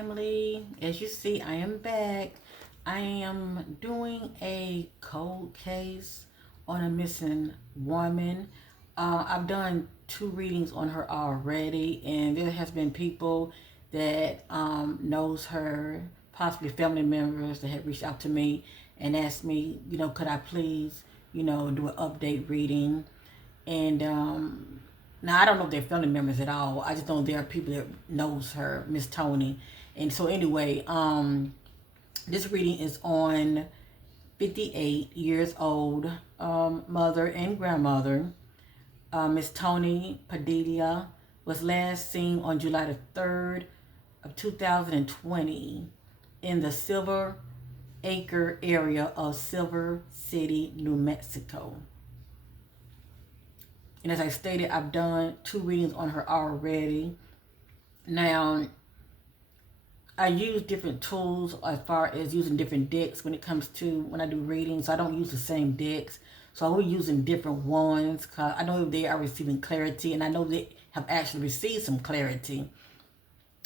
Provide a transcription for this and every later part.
family. As you see, I am back. I am doing a cold case on a missing woman. I've done 2 readings on her already, and there has been people that knows her, possibly family members that have reached out to me and asked me, could I please, do an update reading. And now I don't know if they're family members at all. I just know there are people that knows her, Ms Toni. And so anyway, this reading is on 58 years old, mother and grandmother. Ms Toni Padilla was last seen on July the 3rd of 2020 in the Silver Acre area of Silver City, New Mexico. And as I stated, I've done 2 readings on her already. Now, I use different tools as far as using different decks when it comes to when I do readings. I don't use the same decks. So I will be using different ones because I know they are receiving clarity, and I know they have actually received some clarity.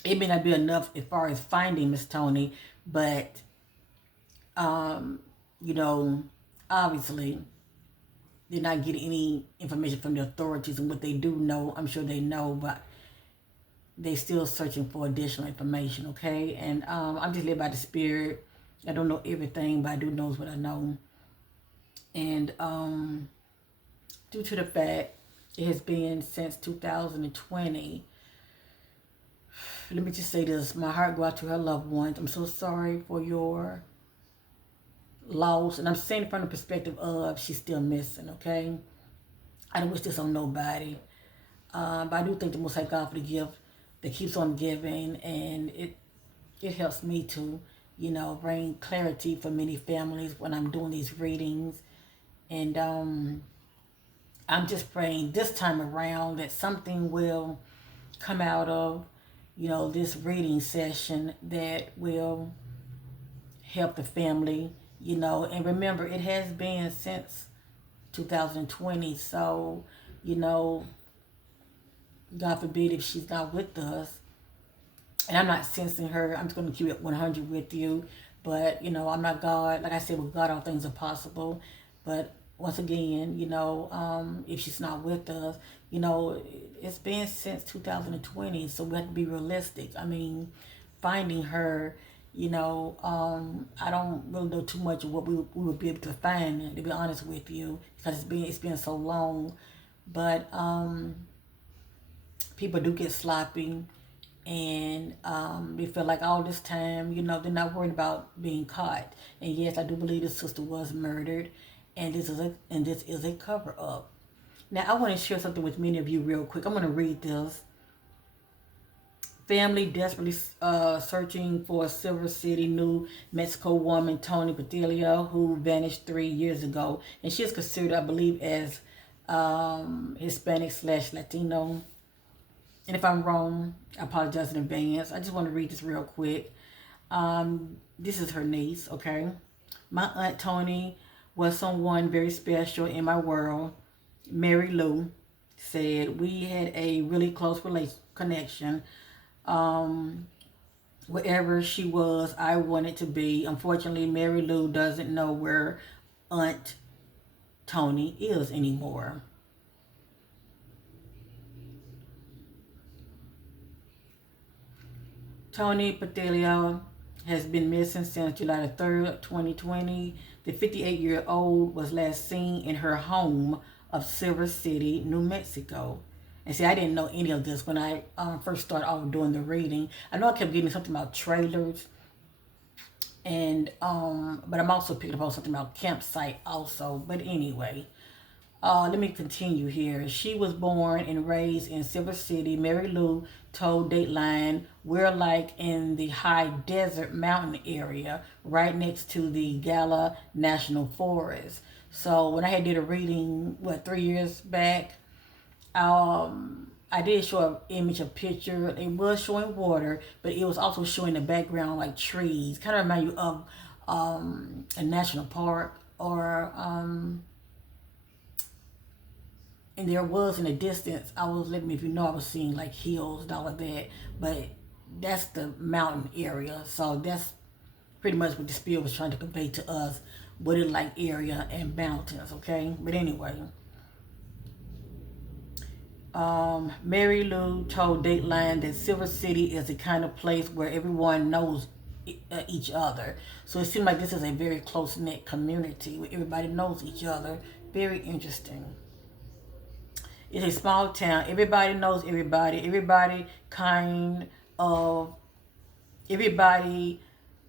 It may not be enough as far as finding Ms Toni, but, obviously, they're not getting any information from the authorities, and what they do know, I'm sure they know, but they still searching for additional information, okay? And I'm just led by the Spirit. I don't know everything, but I do know what I know. And due to the fact it has been since 2020, let me just say this. My heart goes out to her loved ones. I'm so sorry for your loss. And I'm saying it from the perspective of she's still missing, okay? I don't wish this on nobody. But I do thank the Most High God for the gift that keeps on giving. And it helps me to, bring clarity for many families when I'm doing these readings. And I'm just praying this time around that something will come out of, this reading session that will help the family, and remember, it has been since 2020, so, God forbid if she's not with us, and I'm not sensing her, I'm just going to keep it 100 with you, but, I'm not God. Like I said, with God, all things are possible, but once again, if she's not with us, it's been since 2020, so we have to be realistic. I mean, finding her, I don't really know too much of what we would be able to find, to be honest with you, because it's been so long. But people do get sloppy, and they feel like all this time, they're not worried about being caught. And yes, I do believe this sister was murdered, and this is a cover up. Now, I want to share something with many of you real quick. I'm going to read this. Family desperately searching for a Silver City, New Mexico woman, Toni Padilla, who vanished 3 years ago. And she is considered, I believe, as Hispanic/Latino. And if I'm wrong, I apologize in advance. I just want to read this real quick. This is her niece, okay? My Aunt Toni was someone very special in my world. Mary Lou said we had a really close connection. Wherever she was, I wanted to be. Unfortunately, Mary Lou doesn't know where Aunt Toni is anymore. Toni Padilla has been missing since July the 3rd, 2020. The 58-year-old was last seen in her home of Silver City, New Mexico. And see, I didn't know any of this when I first started off doing the reading. I know I kept getting something about trailers, and but I'm also picking up on something about campsite also. But anyway, let me continue here. She was born and raised in Silver City. Mary Lou told Dateline, we're like in the high desert mountain area right next to the Gala National Forest. So when I did a reading, 3 years back, I did show an image, a picture. It was showing water, but it was also showing the background like trees. Kind of remind you of a national park, or and there was in the distance, I was letting me, if you know, I was seeing like hills and all of that, but that's the mountain area. So that's pretty much what the spirit was trying to convey to us, what it like area and mountains, okay? But anyway, Mary Lou told Dateline that Silver City is the kind of place where everyone knows each other. So it seems like this is a very close-knit community where everybody knows each other. Very interesting. It's a small town. Everybody knows everybody. Everybody kind of, everybody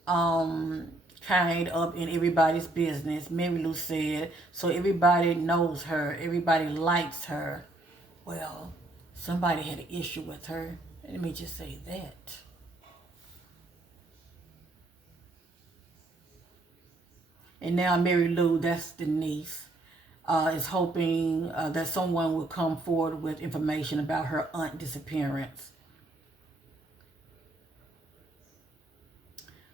kind of in everybody's business, Mary Lou said. So everybody knows her. Everybody likes her. Well, somebody had an issue with her. Let me just say that. And now Mary Lou, that's the niece, is hoping that someone will come forward with information about her aunt's disappearance.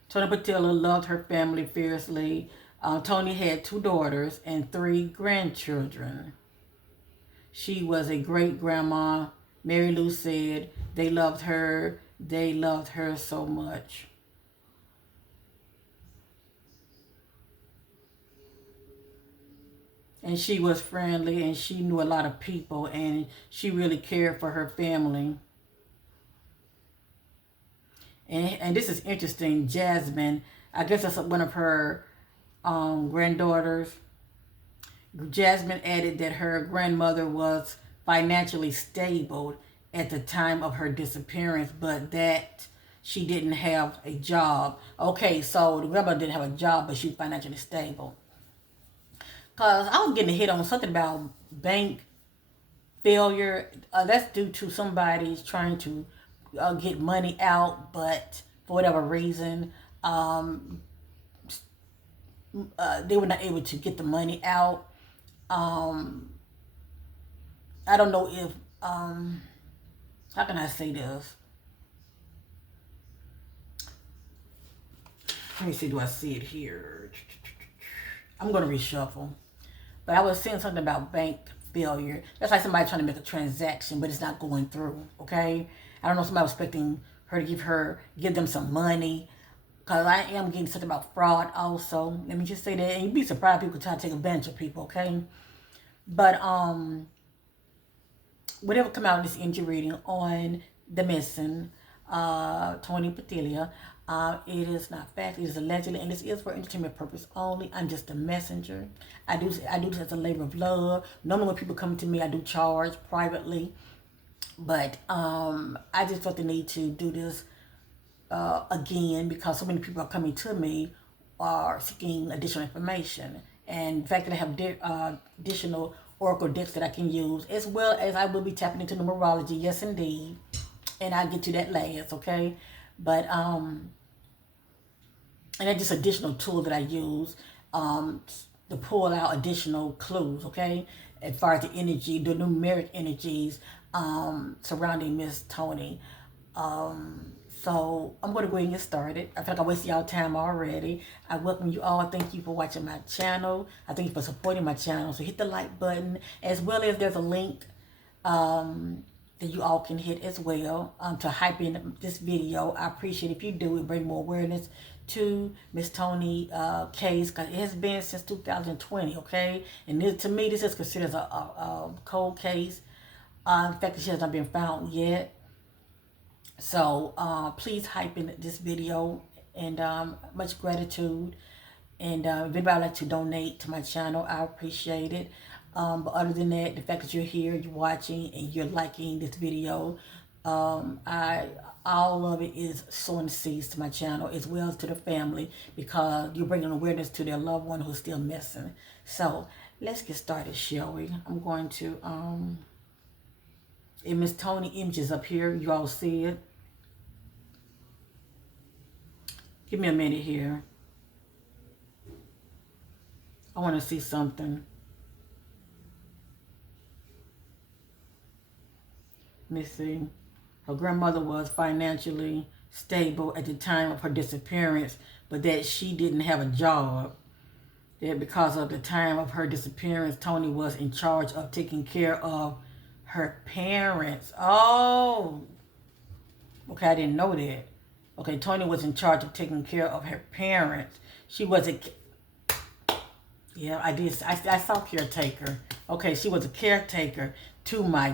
Toni Padilla loved her family fiercely. Toni had 2 daughters and 3 grandchildren. She was a great-grandma. Mary Lou said they loved her. They loved her so much. And she was friendly, and she knew a lot of people, and she really cared for her family. And this is interesting. Jasmine, I guess that's one of her granddaughters. Jasmine added that her grandmother was financially stable at the time of her disappearance, but that she didn't have a job. Okay, so the grandmother didn't have a job, but she was financially stable. Because I was getting a hit on something about bank failure. That's due to somebody trying to get money out, but for whatever reason, they were not able to get the money out. I don't know if, how can I say this? Let me see, do I see it here? I'm going to reshuffle. But I was saying something about bank failure. That's like somebody trying to make a transaction, but it's not going through, okay? I don't know, somebody was expecting her to give them some money. Because I am getting something about fraud also. Let me just say that. And you'd be surprised people try to take advantage of people, okay? But whatever come out of this energy reading on the missing Toni Padilla, it is not fact, it is allegedly, and this is for entertainment purpose only. I'm just a messenger. I do this as a labor of love. Normally when people come to me, I do charge privately. But I just felt the need to do this again because so many people are coming to me are seeking additional information. And the fact that I have additional oracle decks that I can use, as well as I will be tapping into numerology, yes indeed. And I'll get to that last, okay? But and that's just additional tool that I use to pull out additional clues, okay? As far as the energy, the numeric energies surrounding Ms Toni. So I'm going to go ahead and get started. I feel like I wasted y'all time already. I welcome you all. Thank you for watching my channel. I thank you for supporting my channel. So hit the like button, as well as there's a link that you all can hit as well to hype in this video. I appreciate if you do. It bring more awareness to Ms Toni case, because it has been since 2020, okay? And this, to me, this is considered a cold case. In fact, she has not been found yet. So please hype in this video, and much gratitude. And if anybody would like to donate to my channel, I appreciate it. But other than that, the fact that you're here, you're watching, and you're liking this video, all of it is sowing seeds to my channel as well as to the family, because you're bringing awareness to their loved one who's still missing. So let's get started, shall we? I'm going to Ms Toni images up here. You all see it. Give me a minute here. I want to see something. Let me see. Her grandmother was financially stable at the time of her disappearance, but that she didn't have a job. That because of the time of her disappearance, Toni was in charge of taking care of her parents. Oh, Okay, I didn't know that. Okay, Toni was in charge of taking care of her parents. She was a, yeah, I did. I saw caretaker. Okay, she was a caretaker to my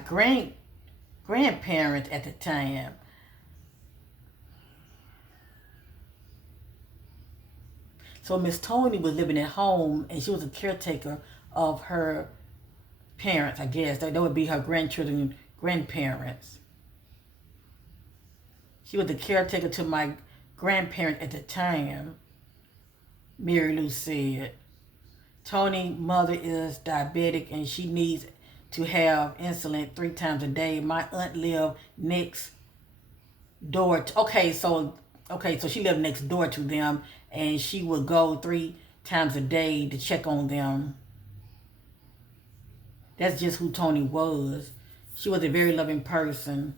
grandparents at the time. So Ms Toni was living at home, and she was a caretaker of her parents. I guess that would be her grandchildren, grandparents. She was a caretaker to my grandparents at the time. Mary Lou said. Toni's mother is diabetic and she needs to have insulin 3 times a day. My aunt lived next door. Okay, so she lived next door to them, and she would go 3 times a day to check on them. That's just who Toni was. She was a very loving person.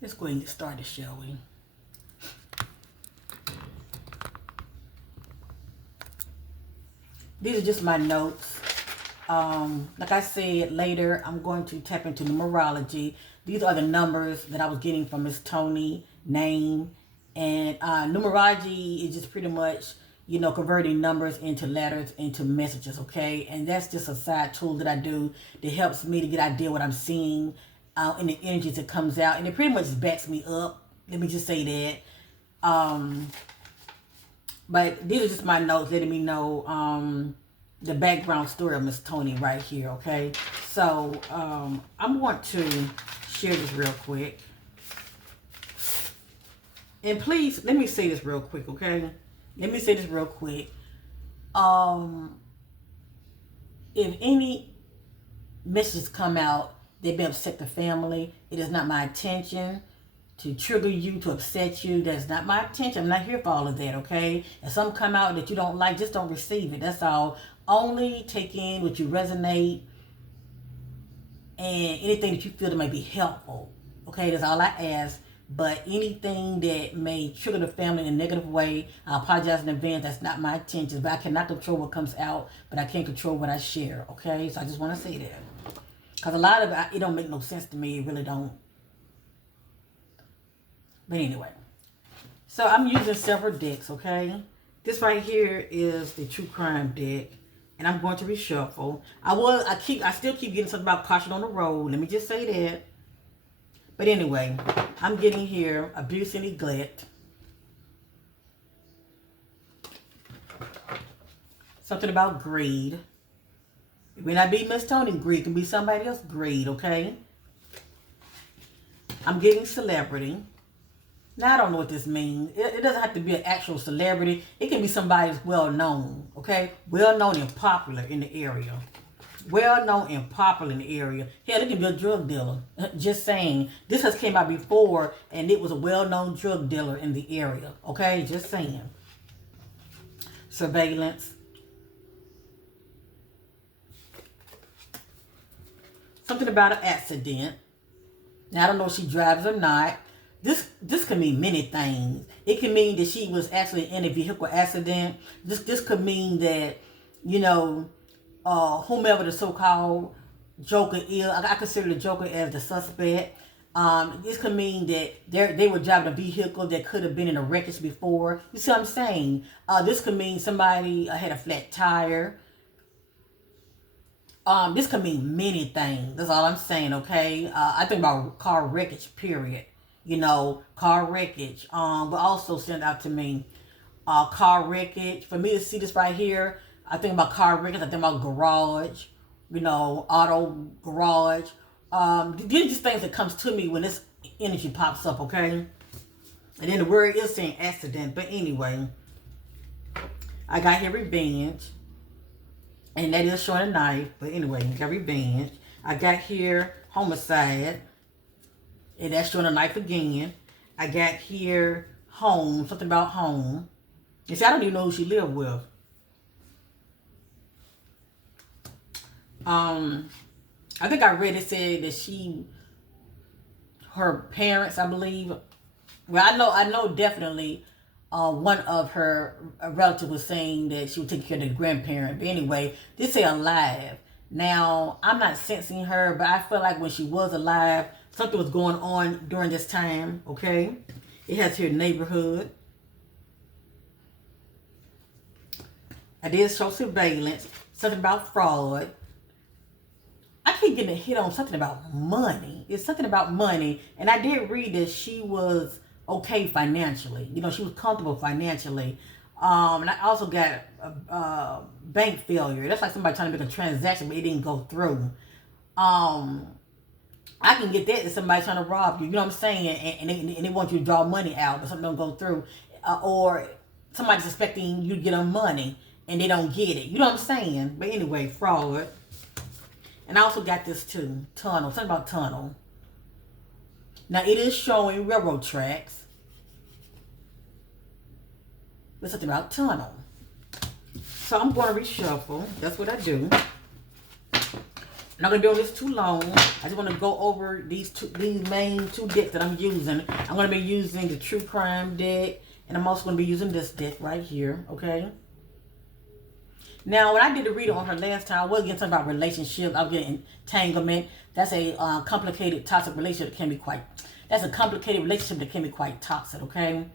Let's go ahead and get started, shall we? These are just my notes. Like I said, later I'm going to tap into numerology. These are the numbers that I was getting from Ms Toni, name. And numerology is just pretty much, converting numbers into letters, into messages, okay? And that's just a side tool that I do that helps me to get an idea what I'm seeing in the energies that comes out. And it pretty much backs me up. Let me just say that. But these are just my notes letting me know the background story of Ms Toni right here, okay? So, I'm going to share this real quick. And please, let me say this real quick, okay? Let me say this real quick. If any messages come out, they may upset the family. It is not my intention to trigger you, to upset you. That's not my intention. I'm not here for all of that, okay? If something come out that you don't like, just don't receive it. That's all. Only take in what you resonate and anything that you feel that might be helpful. Okay, that's all I ask. But anything that may trigger the family in a negative way, I apologize in advance. That's not my intentions. But I cannot control what comes out, but I can control what I share. Okay, so I just want to say that. Because a lot of it don't make no sense to me. It really don't. But anyway. So I'm using several decks, okay? This right here is the True Crime deck. And I'm going to reshuffle. I still keep getting something about caution on the road. Let me just say that. But anyway, I'm getting here abuse and neglect. Something about greed. It may not be Ms Toni greed. It can be somebody else greed, okay? I'm getting celebrity. Now, I don't know what this means. It doesn't have to be an actual celebrity. It can be somebody who's well-known, okay? Well-known and popular in the area. Well-known and popular in the area. Hell, it can be a drug dealer. Just saying. This has came out before, and it was a well-known drug dealer in the area, okay? Just saying. Surveillance. Something about an accident. Now, I don't know if she drives or not. This can mean many things. It can mean that she was actually in a vehicle accident. This could mean that, whomever the so-called Joker is, I consider the Joker as the suspect. This could mean that they were driving a vehicle that could have been in a wreckage before. You see what I'm saying? This could mean somebody had a flat tire. This could mean many things. That's all I'm saying, okay? I think about car wreckage, period. Car wreckage. But also send out to me car wreckage. For me to see this right here, I think about car wreckage. I think about garage, auto garage. These are just things that comes to me when this energy pops up, okay? And then the word is saying accident. But anyway, I got here revenge. And that is showing a knife. But anyway, I got revenge. I got here homicide. And that's showing a knife again. I got here home. Something about home. And see, I don't even know who she lived with. I think I read it said that her parents, I believe. Well, I know definitely one of her relatives was saying that she would take care of the grandparent. But anyway, they say alive. Now, I'm not sensing her, but I feel like when she was alive, something was going on during this time, okay? It has here neighborhood. I did show surveillance, something about fraud. I keep getting a hit on something about money. It's something about money. And I did read that she was okay financially. You know, she was comfortable financially. And I also got a bank failure. That's like somebody trying to make a transaction, but it didn't go through. I can get that if somebody's trying to rob you. You know what I'm saying? And they want you to draw money out, but something don't go through. Or somebody's expecting you to get them money, and they don't get it. You know what I'm saying? But anyway, fraud. And I also got this too. Tunnel. Something about tunnel. Now, it is showing railroad tracks. But something about tunnel. So I'm going to reshuffle. That's what I do. I'm not going to do this too long. I just want to go over these main two decks that I'm using. I'm going to be using the True Crime deck. And I'm also going to be using this deck right here. Okay? Now, when I did the reading on her last time, I was getting something about relationships. I was getting entanglement. That's a complicated, toxic relationship that can be quite... That's a complicated relationship that can be quite toxic, okay?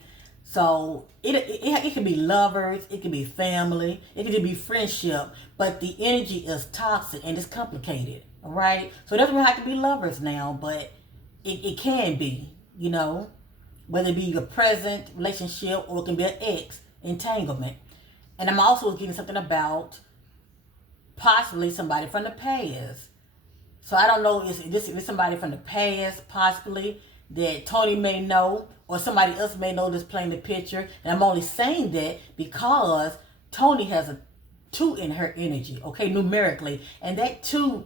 So, it can be lovers. It can be family. It can be friendship. But the energy is toxic and it's complicated, all right? So, it doesn't have to be lovers now, but it can be, you know? Whether it be your present relationship or it can be an ex entanglement. And I'm also getting something about possibly somebody from the past. So I don't know if this is somebody from the past, possibly, that Toni may know, or somebody else may know this playing the picture. And I'm only saying that because Toni has a 2 in her energy, okay, numerically. And that 2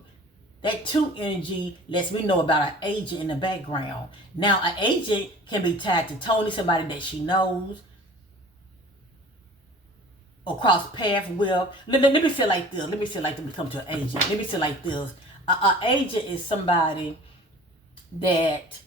energy lets me know about an agent in the background. Now, an agent can be tied to Toni, somebody that she knows, or cross paths with. Let me say it like this. Let me say it like this when it comes to an agent. Let me say it like this. An agent is somebody that,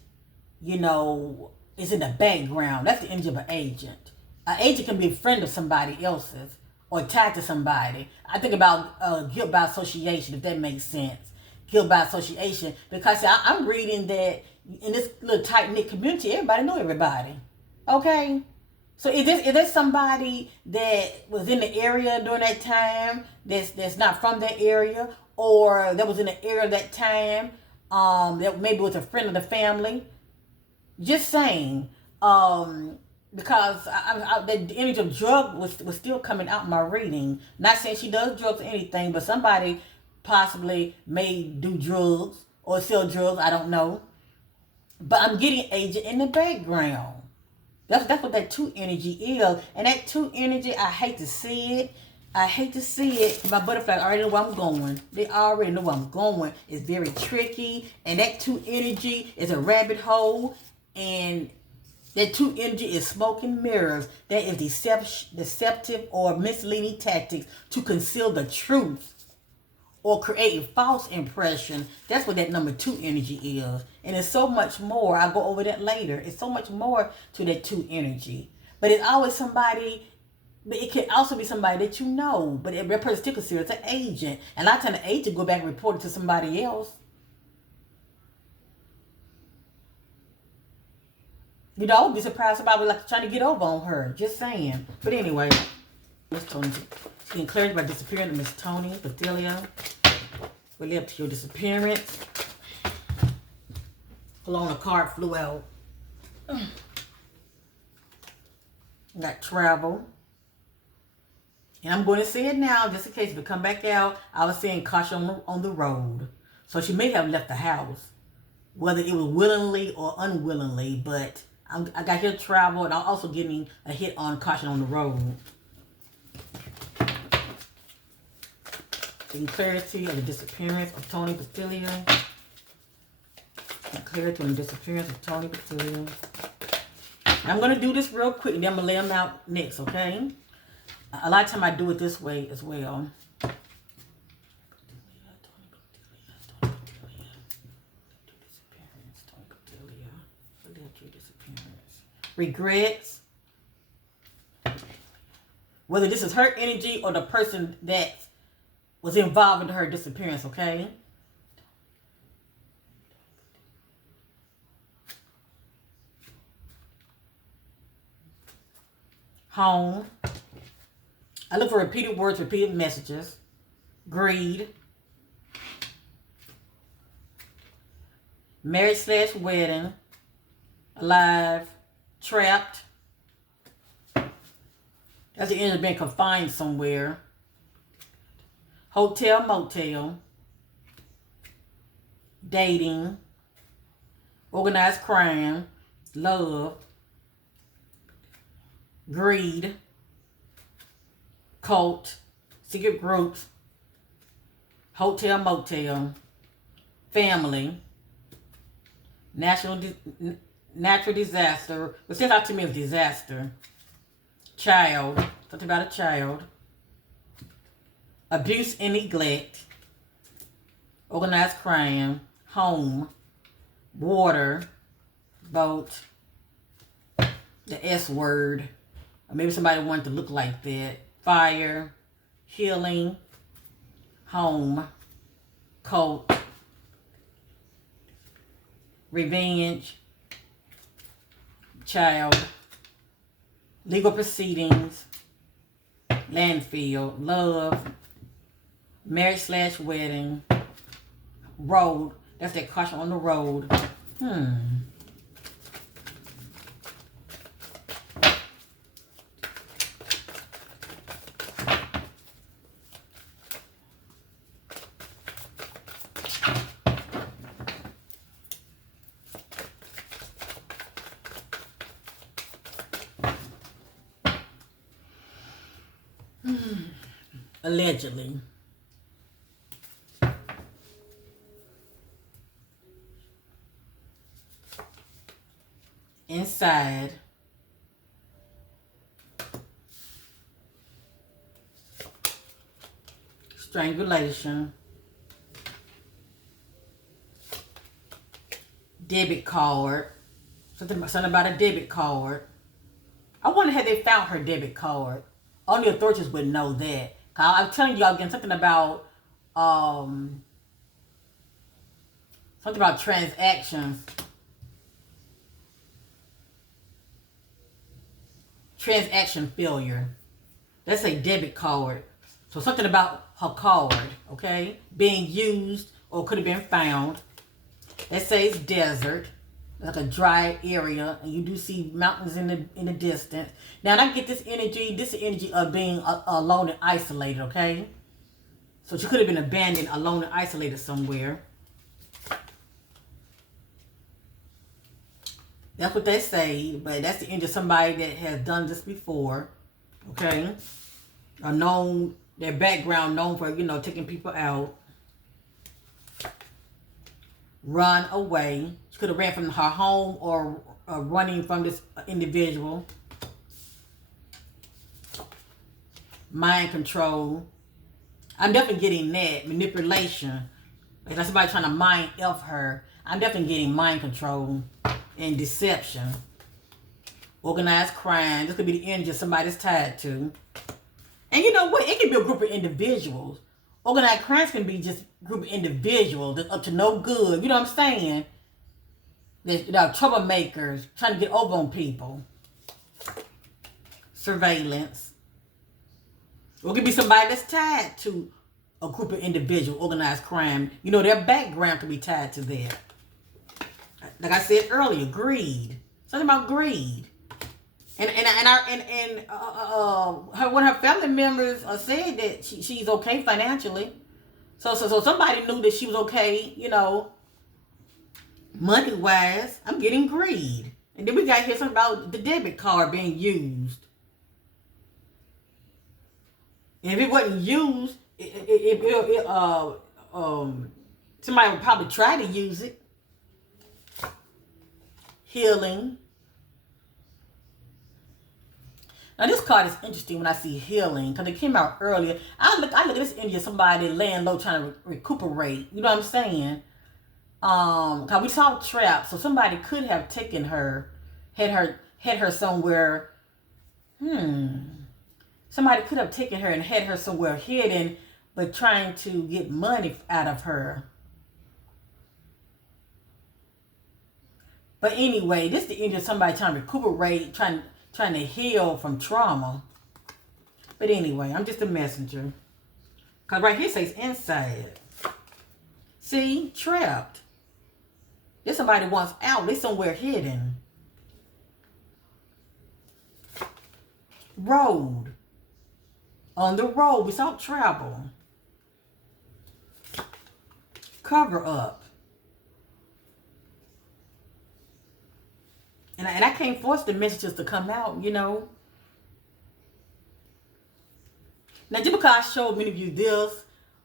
you know, is in the background. That's the energy of an agent. An agent can be a friend of somebody else's or tied to somebody. I think about guilt by association, if that makes sense. Guilt by association. Because see, I'm reading that in this little tight-knit community, everybody know everybody. Okay? So is this somebody that was in the area during that time that's not from that area, or that was in the area that time that maybe was a friend of the family? Just saying, because the image of drug was still coming out in my reading. Not saying she does drugs or anything, but somebody possibly may do drugs or sell drugs. I don't know, but I'm getting agent in the background. That's what that 2 energy is. And that 2 energy, I hate to see it. I hate to see it. My butterfly already know where I'm going. They already know where I'm going. It's very tricky. And that 2 energy is a rabbit hole. And that 2 energy is smoke and mirrors. That is deceptive or misleading tactics to conceal the truth or create a false impression. That's what that number 2 energy is. And it's so much more. I'll go over that later. It's so much more to that 2 energy. But it's always somebody, but it can also be somebody that you know. But that person still considered an agent. And a lot of times the agent go back and report it to somebody else. You know, be surprised somebody was like trying to get over on her. Just saying. But anyway, Ms Toni. Getting clarity by disappearing to Ms Toni Padilla. We led up to your disappearance. Alone, a card flew out. Got travel. And I'm going to say it now, just in case if it come back out. I was saying caution on the road. So she may have left the house, whether it was willingly or unwillingly. But I got here travel, and I'm also getting a hit on caution on the road. Getting clarity of the disappearance of Toni Padilla. Clarity on the disappearance of Toni Padilla. I'm going to do this real quick, and then I'm going to lay them out next, okay? A lot of time I do it this way as well. Toni Padilla. regrets. Whether this is her energy or the person that was involved in her disappearance, okay? Home. I look for repeated words, repeated messages. Greed. Marriage/wedding. Alive. Trapped. That's the end of being confined somewhere. Hotel, motel. Dating. Organized crime. Love. Greed. Cult. Secret groups. Hotel, motel. Family. Natural disaster. What stands out to me is disaster. Child. Something about a child. Abuse and neglect. Organized crime. Home. Water. Boat. The S word. Or maybe somebody wanted to look like that. Fire. Healing. Home. Cult. Revenge. Child. Legal proceedings. Landfill. Love. Marriage/wedding. Road. That's that caution on the road. Allegedly. Inside. Strangulation. Debit card. Something about a debit card. I wonder had they found her debit card. Only authorities would know that. I'm telling y'all again something about transactions. Transaction failure. That's a debit card. So something about her card, okay? Being used or could have been found. Let's say it's desert. Like a dry area, and you do see mountains in the distance. Now, I get this energy of being alone and isolated, okay? So she could have been abandoned, alone and isolated somewhere. That's what they say, but that's the energy of somebody that has done this before, okay? Or known, their background known for, taking people out. Run away. She could have ran from her home or running from this individual. Mind control. I'm definitely getting that. Manipulation. Like somebody trying to mind F her. I'm definitely getting mind control and deception. Organized crime. This could be the energy somebody's tied to. And you know what? It can be a group of individuals. Organized crimes can be just a group of individuals that's up to no good. You know what I'm saying? They're troublemakers trying to get over on people. Surveillance. Or it could be somebody that's tied to a group of individuals, organized crime. Their background could be tied to that. Like I said earlier, greed. Something about greed. And one of her family members said that she's okay financially. So somebody knew that she was okay, money wise. I'm getting greed. And then we got here something about the debit card being used. And if it wasn't used, somebody would probably try to use it. Healing. Now this card is interesting when I see healing because it came out earlier. I look at this energy of somebody laying low trying to recuperate. You know what I'm saying? Cause we saw trap, so somebody could have taken her, had had her somewhere. Somebody could have taken her and had her somewhere hidden, but trying to get money out of her. But anyway, this is the end of somebody trying to recuperate, trying to heal from trauma. But anyway, I'm just a messenger. Because right here it says inside. See? Trapped. There's somebody wants out. They somewhere hidden. Road. On the road without travel. Cover up. And I can't force the messages to come out, you know. Now, just because I showed many of you this,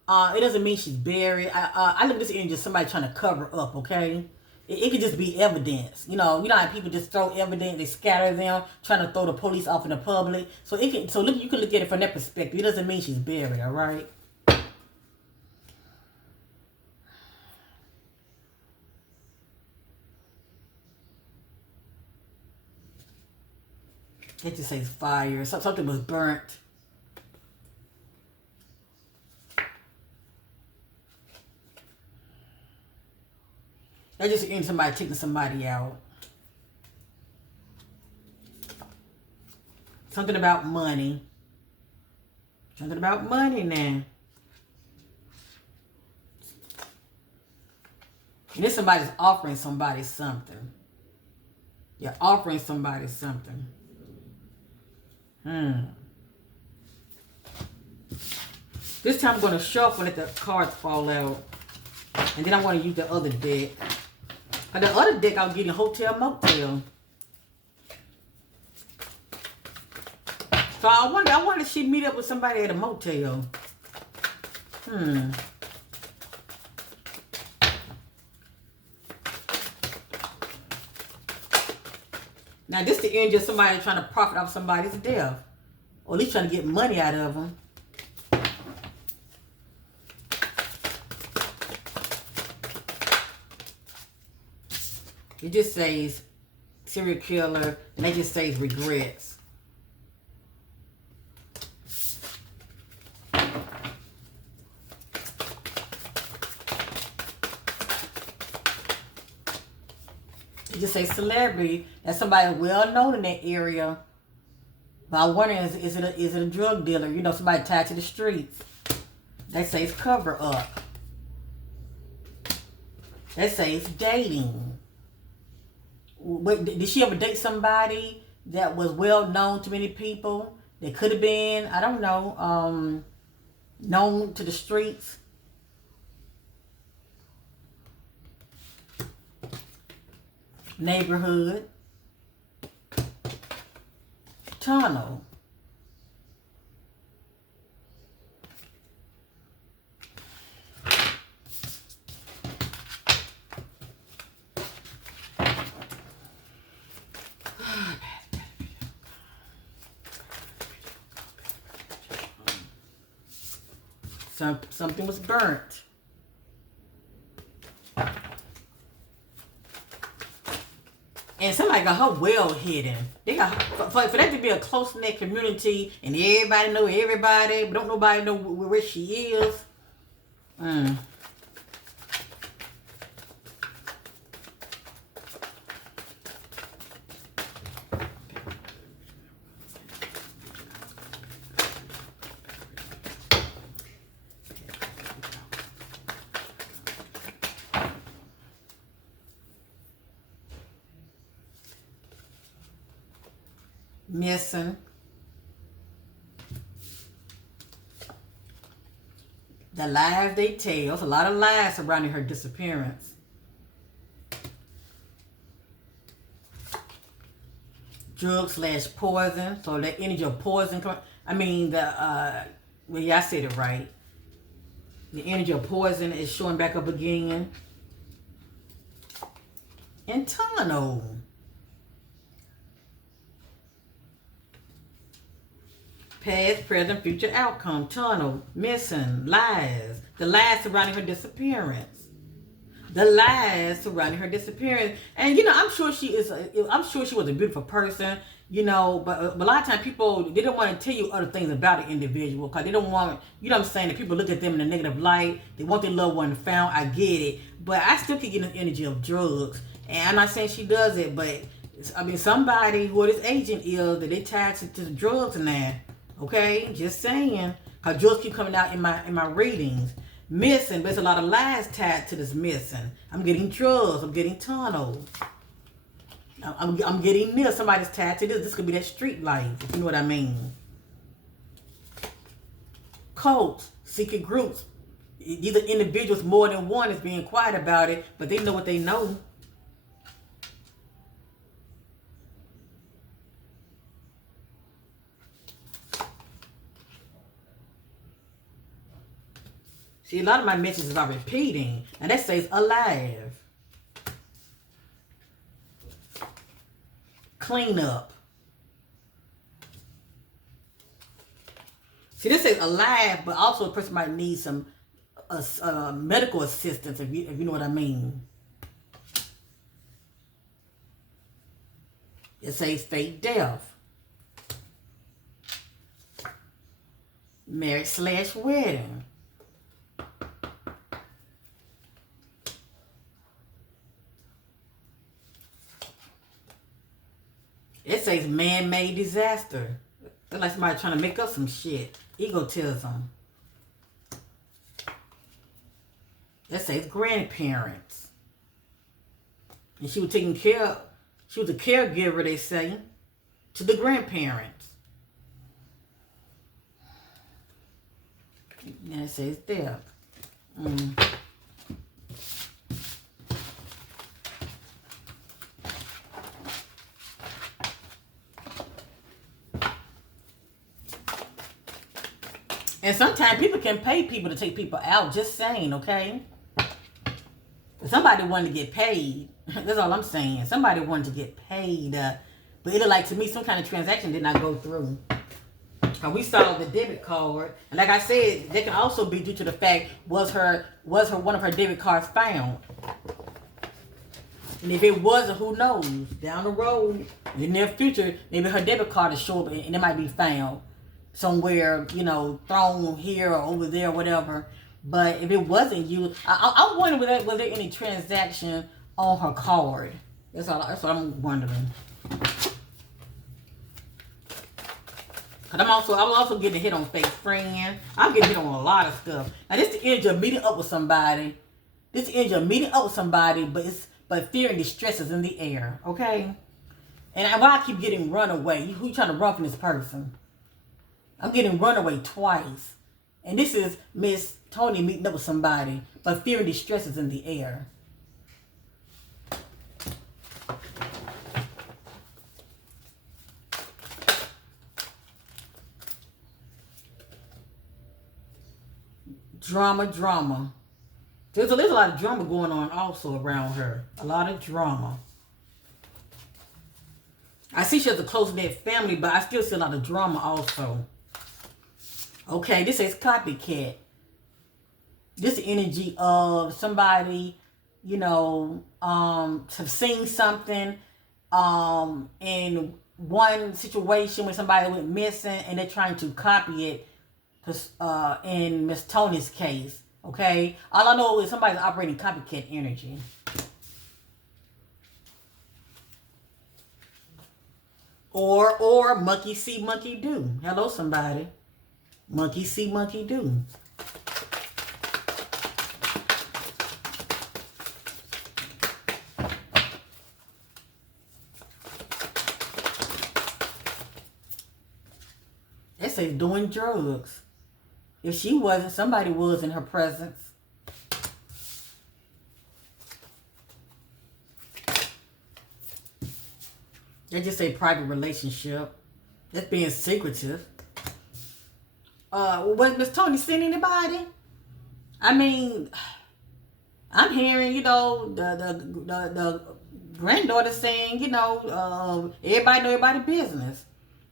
it doesn't mean she's buried. I look at this energy as somebody trying to cover up, okay? It could just be evidence. You know how people just throw evidence, they scatter them, trying to throw the police off in the public. So you can look at it from that perspective. It doesn't mean she's buried, all right? It just says fire. Something was burnt. That just ends somebody taking somebody out. Something about money. Something about money now. And this somebody's offering somebody something. You're offering somebody something. This time I'm going to shuffle and let the cards fall out. And then I want to use the other deck. The other deck I'll get in hotel motel. So I wonder if she meet up with somebody at a motel. Now this is the energy of somebody trying to profit off somebody's death. Or at least trying to get money out of them. It just says serial killer, and it just says regrets. It just says celebrity. That's somebody well known in that area. But I wonder, is it a drug dealer? You know, somebody tied to the streets. That says cover up. That says dating. But did she ever date somebody that was well known to many people? That could have been, I don't know, known to the streets. Neighborhood. Tunnel. Something was burnt. And somebody got her well hidden. They got for that to be a close-knit community and everybody know everybody, but don't nobody know where she is. Missing. The lies they tell. There's a lot of lies surrounding her disappearance. Drug/poison. So that energy of poison. I mean, well, yeah, I said it right. The energy of poison is showing back up again. And tunnel. Past, present, future outcome. Tunnel. Missing. Lies. The lies surrounding her disappearance. the lies surrounding her disappearance. And you know, I'm sure she is. I'm sure she was a beautiful person. You know, but a lot of times people, they don't want to tell you other things about an individual because they don't want, you know what I'm saying, that people look at them in a negative light. They want their loved one found. I get it, but I still keep getting the energy of drugs. And I'm not saying she does it, but I mean, somebody who this agent is, that they tied to the drugs now. Okay, just saying, because drugs keep coming out in my readings. Missing, there's a lot of lies tied to this missing. I'm getting drugs. I'm getting tunnels. I'm getting near. Somebody's tied to this. This could be that street life, if you know what I mean. Cults, secret groups. These are individuals, more than one, is being quiet about it, but they know what they know. See, a lot of my messages are repeating, and that says alive. Clean up. See, this says alive, but also a person might need some medical assistance, if you know what I mean. It says fake death. Marriage/wedding. It says man-made disaster. That's like somebody trying to make up some shit. Egotism. That says grandparents. And she was taking care of, she was a caregiver, they say, to the grandparents. And it says death. And sometimes people can pay people to take people out. Just saying, okay? Somebody wanted to get paid. That's all I'm saying. Somebody wanted to get paid. But it looked like to me some kind of transaction did not go through. We saw the debit card. And like I said, that can also be due to the fact, was her one of her debit cards found? And if it wasn't, who knows? Down the road, in the near future, maybe her debit card will show up and it might be found somewhere, you know, thrown here or over there or whatever. But if it wasn't you, I wonder was there any transaction on her card? That's what I'm wondering. Cause I'm also getting hit on fake friend. I'm getting hit on a lot of stuff. Now this is the energy of meeting up with somebody. This is the energy of meeting up with somebody, but fear and distress is in the air. Okay. And why I keep getting run away? Who you trying to run from this person? I'm getting run away twice. And this is Ms Toni meeting up with somebody, but fear and distress is in the air. Drama. There's a lot of drama going on also around her. A lot of drama. I see she has a close-knit family, but I still see a lot of drama also. Okay, this is copycat. This energy of somebody, you know, have seen something in one situation when somebody went missing and they're trying to copy it. Because in Ms Toni's case, okay, all I know is somebody's operating copycat energy. Or monkey see, monkey do. Hello, somebody. Monkey see, monkey do. They say doing drugs. If she wasn't, somebody was in her presence. They just say private relationship. That's being secretive. Was Ms Toni seeing anybody? I mean, I'm hearing, you know, the granddaughter saying, you know, everybody know everybody's business.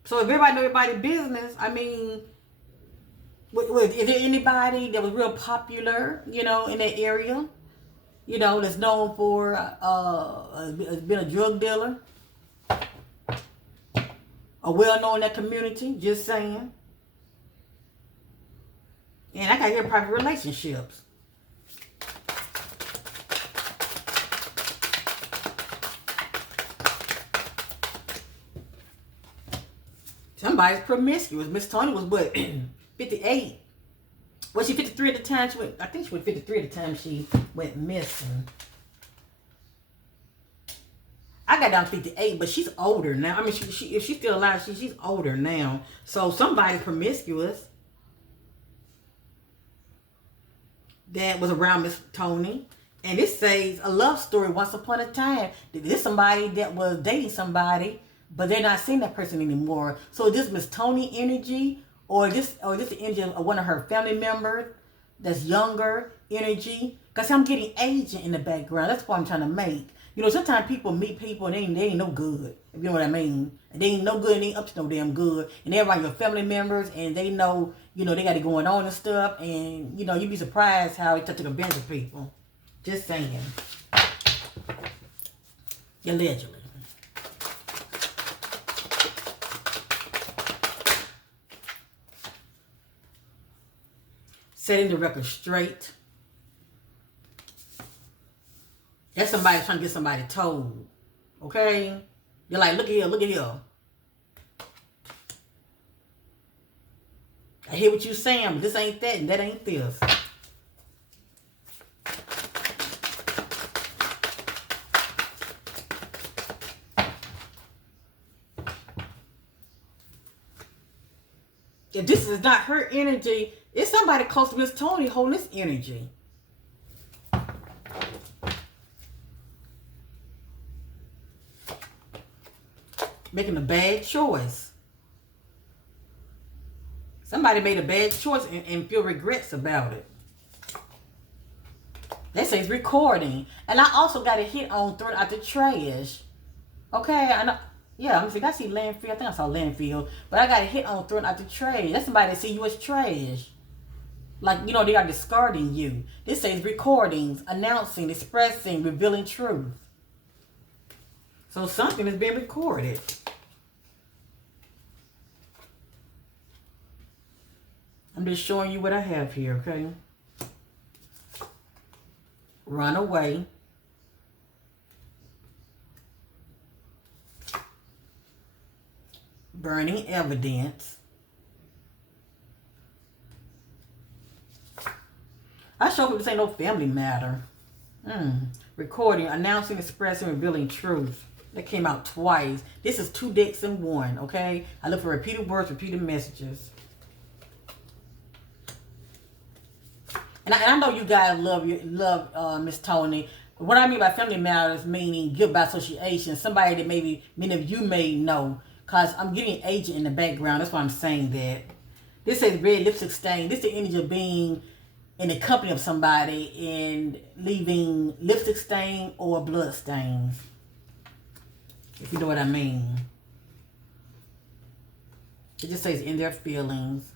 So if everybody know everybody's business, I mean, is there anybody that was real popular, you know, in that area? that's known for has been a drug dealer, a well-known in that community, just saying. And I got here private relationships. Somebody's promiscuous. Ms Toni was what, 58? Was she 53 at the time? I think she was 53 at the time she went missing. I got down 58, but she's older now. I mean, if she's still alive, she's older now. So somebody's promiscuous that was around Ms Toni. And this says a love story once upon a time. This is somebody that was dating somebody, but they're not seeing that person anymore. So is this Ms Toni energy, or this the energy of one of her family members that's younger energy? Because I'm getting aging in the background. That's what I'm trying to make. Sometimes people meet people and they ain't no good. If you know what I mean. And they ain't no good and they ain't up to no damn good. And they're around your family members and they know, they got it going on and stuff. And, you'd be surprised how they took advantage of people. Just saying. Allegedly. Setting the record straight. That's somebody trying to get somebody told. Okay? You're like, look at here, look at here. I hear what you're saying, but this ain't that and that ain't this. If this is not her energy, it's somebody close to Ms Toni holding this energy. Making a bad choice. Somebody made a bad choice and feel regrets about it. They say it's recording. And I also got a hit on throwing out the trash. Okay, I know. Yeah, I see landfill. I think I saw landfill. But I got a hit on throwing out the trash. That's somebody that see you as trash. Like, they are discarding you. This says recordings, announcing, expressing, revealing truth. So something is being recorded. I'm just showing you what I have here, okay? Run away. Burning evidence. I show people this ain't no family matter. Recording, announcing, expressing, revealing truth. That came out twice. This is 2 decks in 1, okay? I look for repeated words, repeated messages. And I know you guys love Ms Toni. What I mean by family matters, meaning guilt by association. Somebody that maybe many of you may know. Because I'm getting agent in the background. That's why I'm saying that. This says red lipstick stain. This is the energy of being in the company of somebody and leaving lipstick stain or blood stains. If you know what I mean. It just says in their feelings.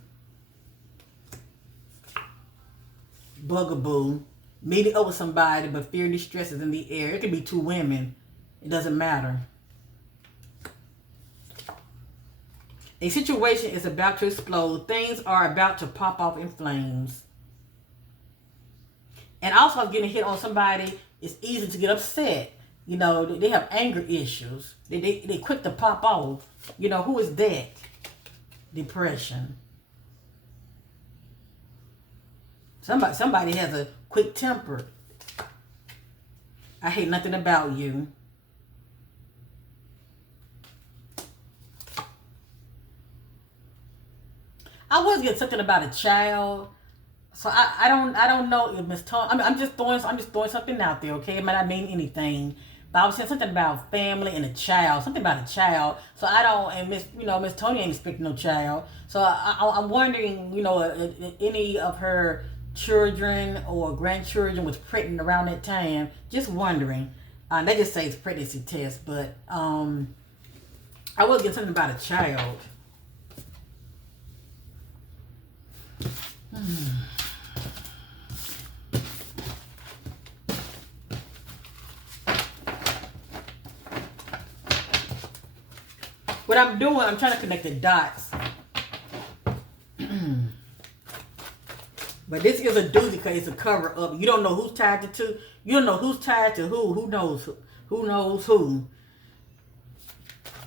Bugaboo. Meeting up with somebody but fear and distress is in the air. It could be 2 women. It doesn't matter. A situation is about to explode. Things are about to pop off in flames. And also I'm getting hit on somebody. It's easy to get upset. They have anger issues. They quick to pop off. Who is that? Depression. Somebody has a quick temper. I hate nothing about you. I was getting something about a child. So I don't know if Ms Toni. I'm just throwing something out there, okay? It might not mean anything. But I was saying something about family and a child. Something about a child. So I don't, and Ms Toni ain't expecting no child. So I'm wondering, if any of her children or grandchildren was pregnant around that time. Just wondering. They just say it's pregnancy test, but I was getting something about a child. What I'm doing, I'm trying to connect the dots. But this is a doozy because it's a cover up. You don't know who's tied to. You don't know who's tied to who. Who knows who? Who knows who?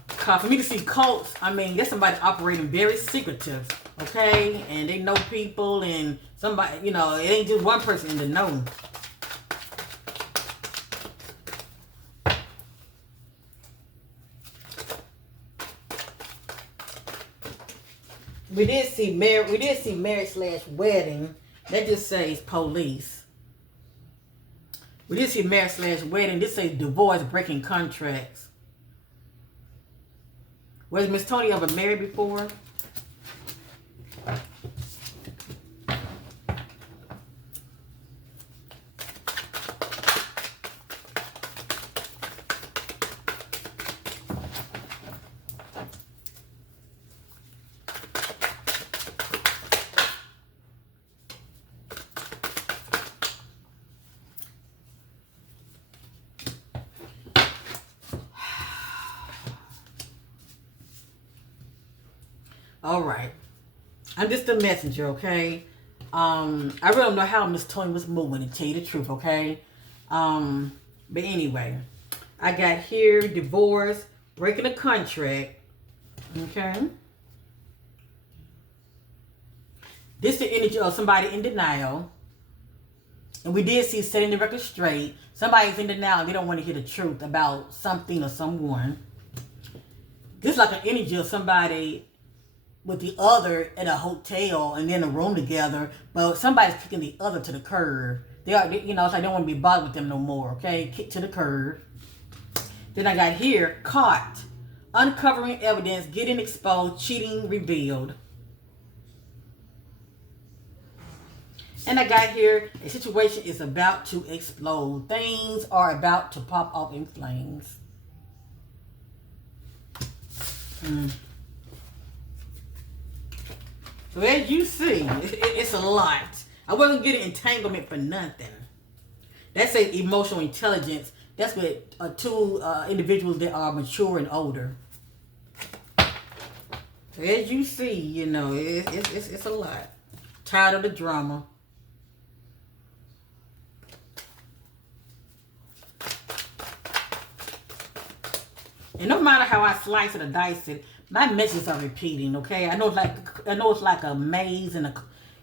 For me to see cults, I mean, there's somebody operating very secretive, okay? And they know people and somebody, you know, it ain't just one person in the know. We did see marriage/wedding. That just says police. We did see marriage/wedding. This says divorce, breaking contracts. Was Ms Toni ever married before? All right. I'm just a messenger, okay? I really don't know how Ms Toni was moving, to tell you the truth, okay? But anyway, I got here, divorce, breaking a contract, okay? This is the energy of somebody in denial. And we did see setting the record straight. Somebody's in denial and they don't want to hear the truth about something or someone. This is like an energy of somebody with the other at a hotel and in a room together, but somebody's kicking the other to the curb. They are, you know, it's like they don't want to be bothered with them no more, okay? Kick to the curb. Then I got here, caught. Uncovering evidence, getting exposed, cheating revealed. And I got here, a situation is about to explode. Things are about to pop off in flames. So as you see, it's a lot. I wasn't getting entanglement for nothing. That's a emotional intelligence. That's with two individuals that are mature and older. So as you see, you know, it's a lot. Tired of the drama. And no matter how I slice it or dice it, my messages are repeating, okay? I know it's like a maze and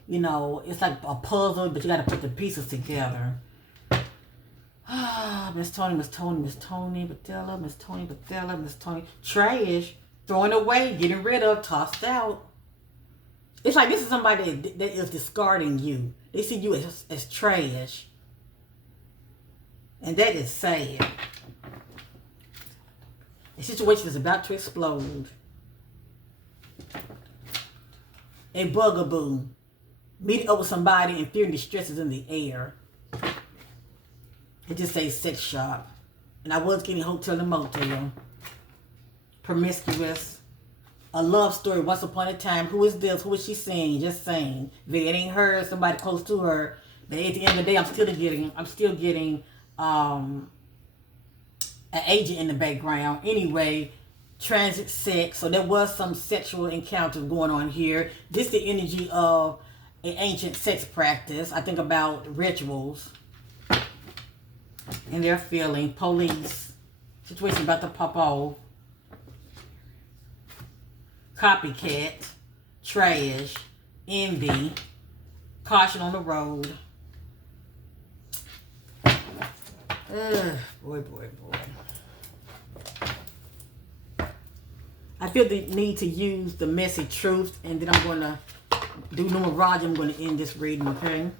you know, it's like a puzzle, but you got to put the pieces together. Ms Toni, Ms Toni, Ms Toni Padilla, Ms Toni Padilla, Ms Toni. Trash, throwing away, getting rid of, tossed out. It's like this is somebody that is discarding you. They see you as trash. And that is sad. The situation is about to explode. A bugaboo. Meeting up with somebody and fearing distress is in the air. It just says sex shop. And I was getting hotel and motel. Promiscuous. A love story once upon a time. Who is this? Who is she saying? Just saying. If it ain't her, somebody close to her. But at the end of the day, I'm still getting an agent in the background. Anyway, transit sex. So there was some sexual encounter going on here. This is the energy of an ancient sex practice. I think about rituals. And they're feeling police. Situation about to pop off. Copycat. Trash. Envy. Caution on the road. Boy. I feel the need to use the messy truth, and then I'm going to do numerology. I'm going to end this reading, okay?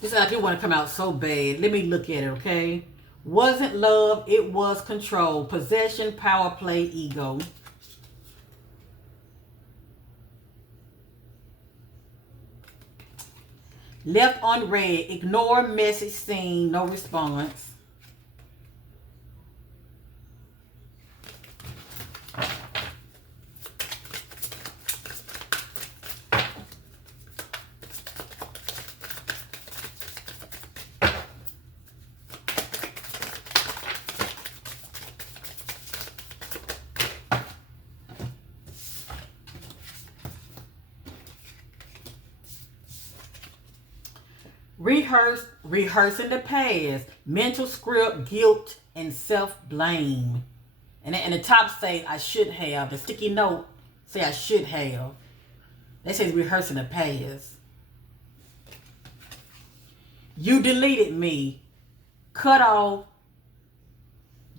This I do want to come out so bad. Let me look at it, okay? Wasn't love, it was control. Possession, power play, ego. Left unread. Ignore message seen. No response. Rehearsing the past, mental script, guilt, and self-blame. And the top say, I should have. The sticky note say, I should have. They say rehearsing the past. You deleted me. Cut off.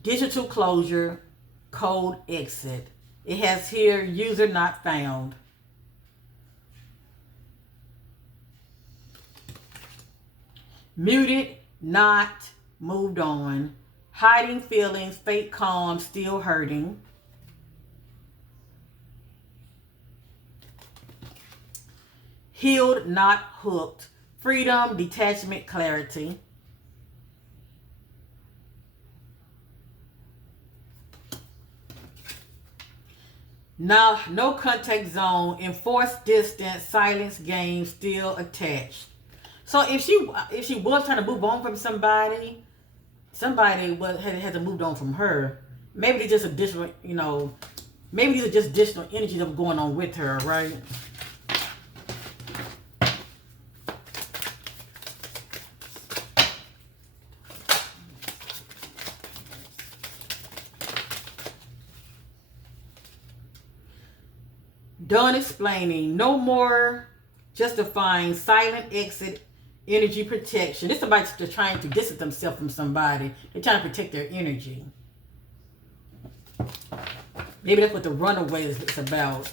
Digital closure. Code exit. It has here, user not found. Muted, not, moved on. Hiding feelings, fake calm, still hurting. Healed, not hooked. Freedom, detachment, clarity. Now, no contact zone, enforced distance, silence game, still attached. So if she was trying to move on from somebody had to move on from her. Maybe they just additional, maybe these are just additional energy that was going on with her, right? Done explaining. No more justifying. Silent exit. Energy protection. This is somebody that's trying to distance themselves from somebody. They're trying to protect their energy. Maybe that's what the runaway is about.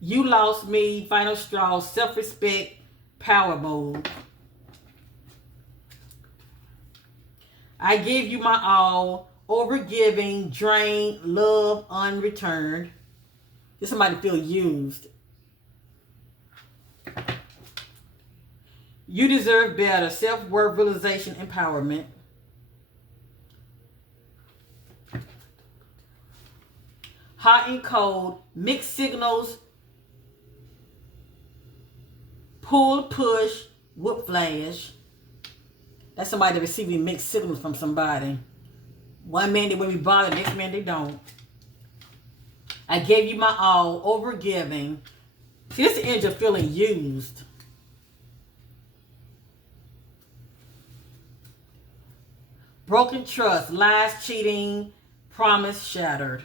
You lost me. Final straw. Self-respect. Power move. I gave you my all. Overgiving, drained, love, unreturned. Did somebody feel used? You deserve better. Self-worth, realization, empowerment. Hot and cold, mixed signals. Pull, push, whoop flash. That's somebody receiving mixed signals from somebody. One man they will be bothered, next man they don't. I gave you my all, overgiving. See, this is the energy of feeling used. Broken trust, lies, cheating, promise shattered.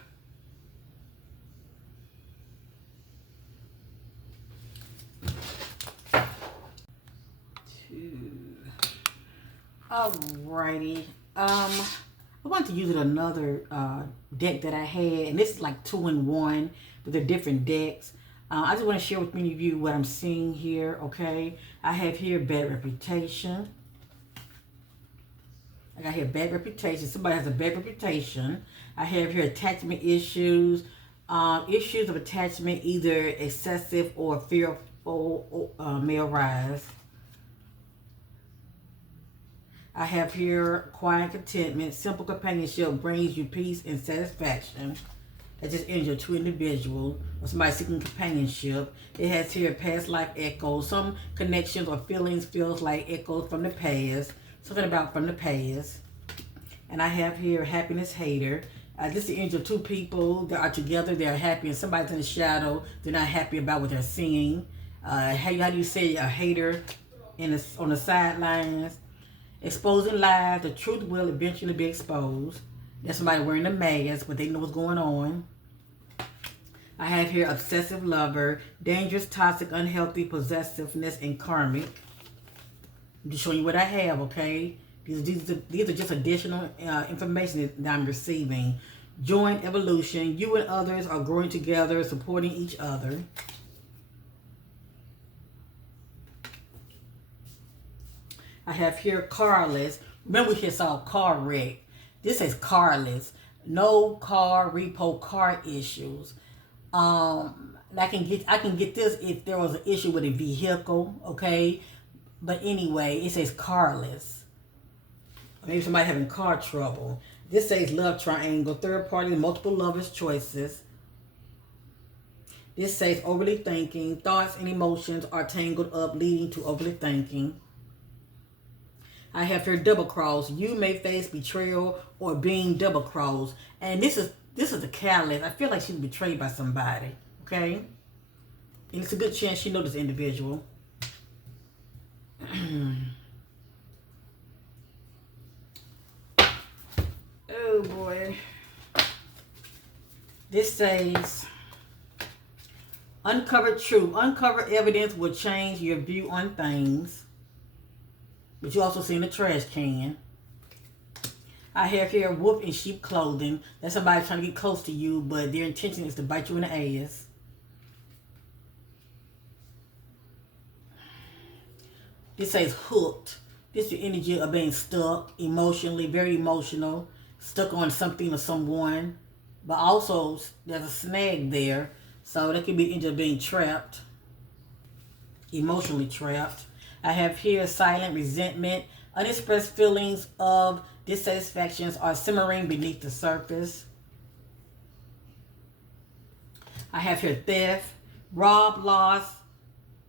Alrighty. I want to use another deck that I had, and this is like 2-in-1 with the different decks. I just want to share with many of you what I'm seeing here, okay? I have here bad reputation. I got here bad reputation. Somebody has a bad reputation. I have here attachment issues. Issues of attachment, either excessive or fearful may arise. I have here quiet contentment. Simple companionship brings you peace and satisfaction. That's just energy to individual or somebody seeking companionship. It has here past life echoes. Some connections or feelings feels like echoes from the past. Something about from the past. And I have here happiness hater. This is the energy of two people that are together. They're happy, and somebody's in the shadow. They're not happy about what they're seeing. How do you say a hater on the sidelines? Exposing lies. The truth will eventually be exposed. There's somebody wearing a mask, but they know what's going on. I have here obsessive lover, dangerous, toxic, unhealthy, possessiveness, and karmic. I'm just showing you what I have, okay? These are just additional information that I'm receiving. Joint evolution. You and others are growing together, supporting each other. I have here carless. Remember we just saw car wreck. This says carless. No car, repo, car issues. I can get this if there was an issue with a vehicle, okay? But anyway, it says carless. Maybe somebody having car trouble. This says love triangle, third party, multiple lovers' choices. This says overly thinking. Thoughts and emotions are tangled up, leading to overly thinking. I have here double cross. You may face betrayal or being double crossed. And this is a catalyst. I feel like she's betrayed by somebody. Okay? And it's a good chance she knows this individual. Oh boy. This says, uncover truth. Uncover evidence will change your view on things. But you also see in the trash can. I have here wolf in sheep clothing. That's somebody trying to get close to you, but their intention is to bite you in the ass. This says hooked. This is the energy of being stuck emotionally, very emotional, stuck on something or someone. But also, there's a snag there. So that could be the energy of being trapped, emotionally trapped. I have here silent resentment. Unexpressed feelings of dissatisfactions are simmering beneath the surface. I have here theft, rob, loss,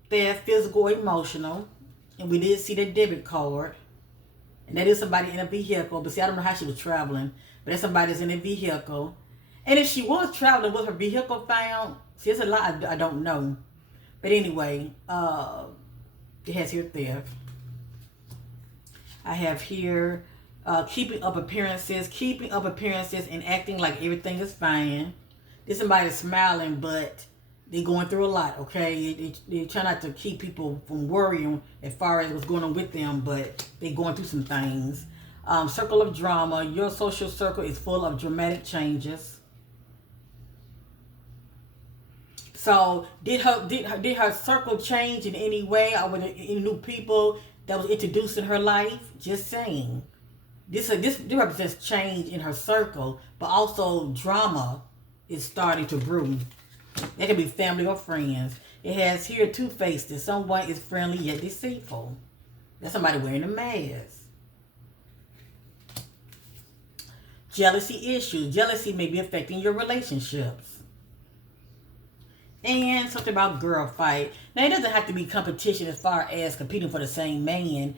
theft, physical, emotional. And we did see the debit card. And that is somebody in a vehicle. But see, I don't know how she was traveling. But that's somebody that's in a vehicle. And if she was traveling, was her vehicle found? See, it's a lot I don't know. But anyway, it has here theft. I have here keeping up appearances and acting like everything is fine. This somebody smiling, but they're going through a lot, okay? They try not to keep people from worrying as far as what's going on with them, but they're going through some things. Circle of drama. Your social circle is full of dramatic changes. So did her circle change in any way, or were there any new people that was introduced in her life? Just saying. This represents change in her circle, but also drama is starting to brew. That could be family or friends. It has here two faces. Someone is friendly yet deceitful. That's somebody wearing a mask. Jealousy issues. Jealousy may be affecting your relationships. And something about girl fight. Now, it doesn't have to be competition as far as competing for the same man.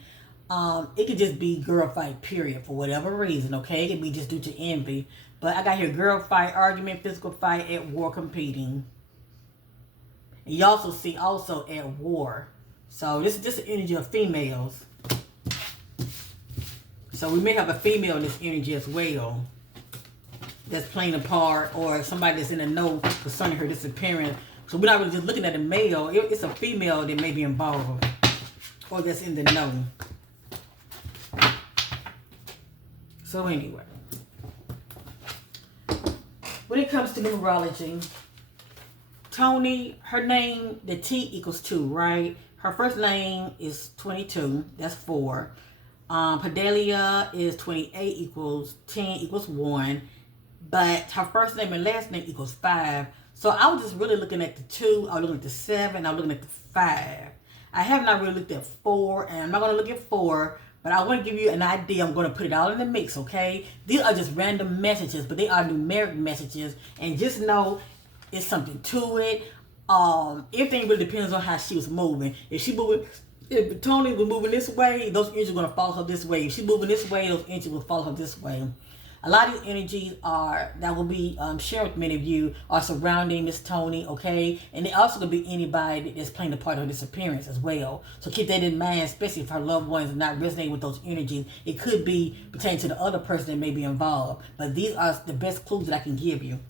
It could just be girl fight, period, for whatever reason, okay? It could be just due to envy. But I got here girl fight, argument, physical fight, at war, competing. And you also see at war. So this is just the energy of females. So we may have a female in this energy as well that's playing a part, or somebody that's in the know concerning her disappearance. So we're not really just looking at a male. It's a female that may be involved or that's in the know. So anyway, when it comes to numerology, Toni, her name, the T equals 2, right? Her first name is 22. That's 4. Padilla is 28 equals 10 equals 1. But her first name and last name equals 5. So I was just really looking at the 2. I was looking at the 7. I was looking at the 5. I have not really looked at 4. And I'm not going to look at 4. But I want to give you an idea. I'm going to put it all in the mix, okay? These are just random messages. But they are numeric messages. And just know it's something to it. Everything really depends on how she was moving. If Toni was moving this way, those energies are going to follow her this way. If she's moving this way, those energies will follow her this way. A lot of these energies that will be shared with many of you are surrounding Ms Toni, okay? And they also could be anybody that's playing the part of her disappearance as well. So keep that in mind, especially if her loved ones are not resonating with those energies. It could be pertaining to the other person that may be involved. But these are the best clues that I can give you.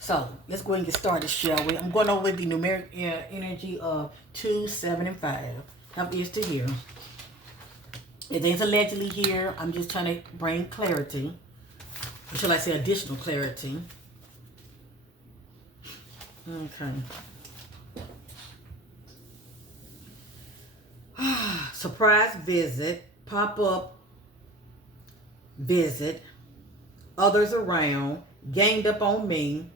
So let's go ahead and get started, shall we? I'm going over the numeric energy of 2, 7, and 5. Have ears to hear. Everything's allegedly here. I'm just trying to bring clarity. Or shall I say additional clarity? Okay. Surprise visit. Pop-up visit. Others around. Ganged up on me.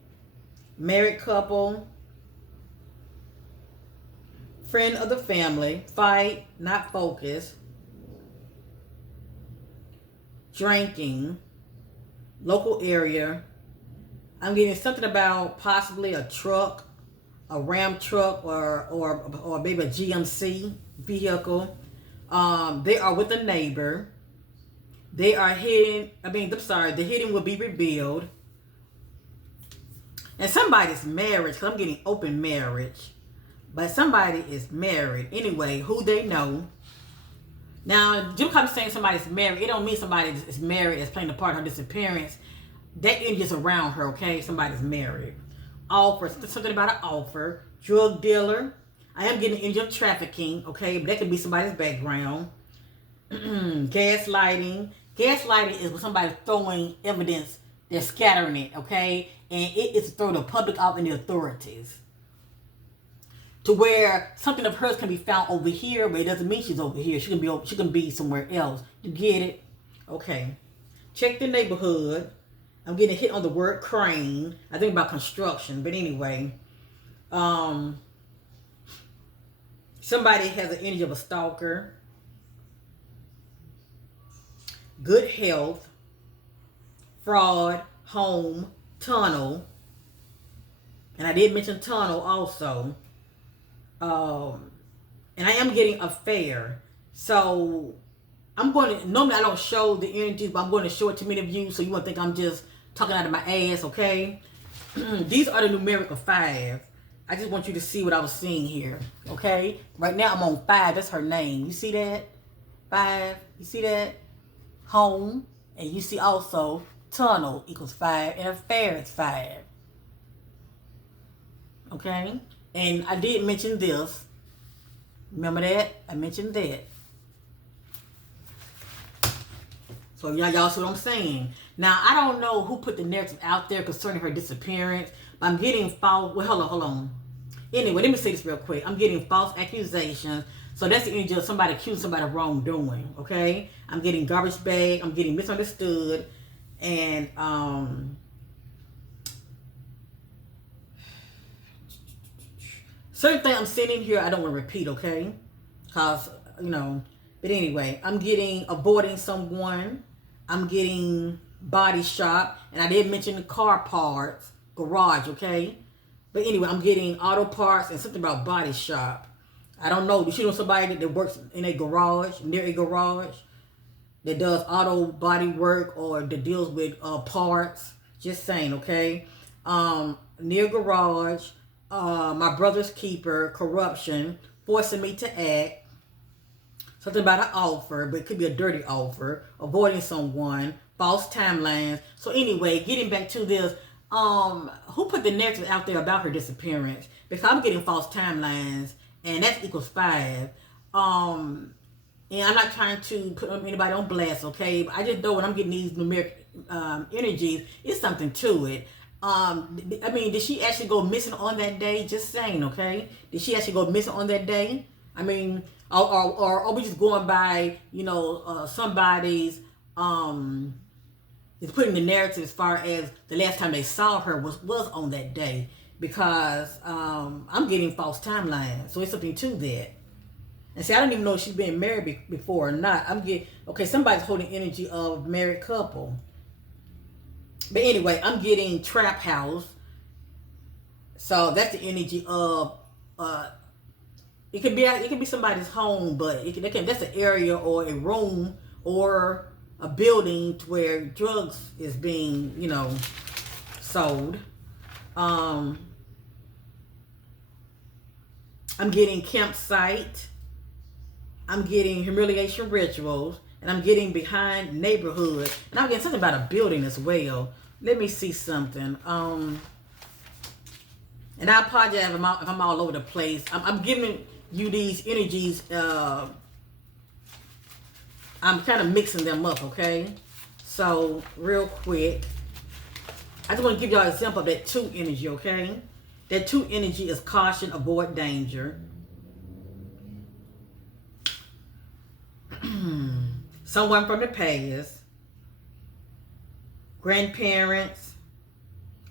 Married couple. Friend of the family. Fight. Not focus. Drinking, local area. I'm getting something about possibly a truck, a Ram truck, or maybe a GMC vehicle. They are with a neighbor. They are hidden. The hidden will be revealed. And somebody's marriage, because I'm getting open marriage. But somebody is married. Anyway, who they know. Now, just because I'm saying somebody's married, it don't mean somebody is married is playing a part in her disappearance. That energy is around her, okay? Somebody's married. Offer, something about an offer. Drug dealer. I am getting energy of trafficking, okay? But that could be somebody's background. Gaslighting. Gaslighting is when somebody's throwing evidence, they're scattering it, okay? And it is to throw the public off in the authorities. To where something of hers can be found over here, but it doesn't mean she's over here. She can be somewhere else. You get it? Okay. Check the neighborhood. I'm getting hit on the word crane. I think about construction, but anyway. Somebody has an energy of a stalker. Good health. Fraud. Home. Tunnel. And I did mention tunnel also. And I am getting affair. So I'm going to, normally I don't show the energies, but I'm going to show it to many of you so you won't think I'm just talking out of my ass, okay? These are the numerical 5. I just want you to see what I was seeing here, okay? Right now I'm on 5. That's her name. You see that? 5. You see that? Home. And you see also tunnel equals 5. And affair is 5. Okay? And I did mention this. Remember that? I mentioned that. So y'all see what I'm saying? Now, I don't know who put the narrative out there concerning her disappearance, but I'm getting false... Well, hold on. Anyway, let me say this real quick. I'm getting false accusations. So that's the energy of somebody accusing somebody of wrongdoing, okay? I'm getting garbage bag. I'm getting misunderstood. And, certain things I'm seeing in here, I don't want to repeat, okay? Because, but anyway, I'm getting avoiding someone. I'm getting body shop. And I did mention the car parts, garage, okay? But anyway, I'm getting auto parts and something about body shop. I don't know. Does she know somebody that works in a garage, near a garage, that does auto body work or that deals with parts? Just saying, okay? Near garage. My brother's keeper, corruption, forcing me to act. Something about an offer, but it could be a dirty offer. Avoiding someone, false timelines. So anyway, getting back to this, who put the narrative out there about her disappearance? Because I'm getting false timelines, and that equals 5. And I'm not trying to put anybody on blast, okay? But I just know when I'm getting these numeric energies, it's something to it. Did she actually go missing on that day? Just saying, okay? Did she actually go missing on that day? Or are we just going by, somebody's, is putting the narrative as far as the last time they saw her was on that day? Because I'm getting false timelines. So it's something to that. And see, I don't even know if she's been married before or not. Somebody's holding energy of married couple. But anyway, I'm getting trap house. So that's the energy of it could be somebody's home, but that's an area or a room or a building to where drugs is being, sold. I'm getting campsite. I'm getting humiliation rituals. And I'm getting behind neighborhood. And I'm getting something about a building as well. Let me see something. And I apologize if I'm all over the place. I'm giving you these energies. I'm kind of mixing them up, okay? So, real quick. I just want to give y'all an example of that 2 energy, okay? That 2 energy is caution, avoid danger. Someone from the past, grandparents,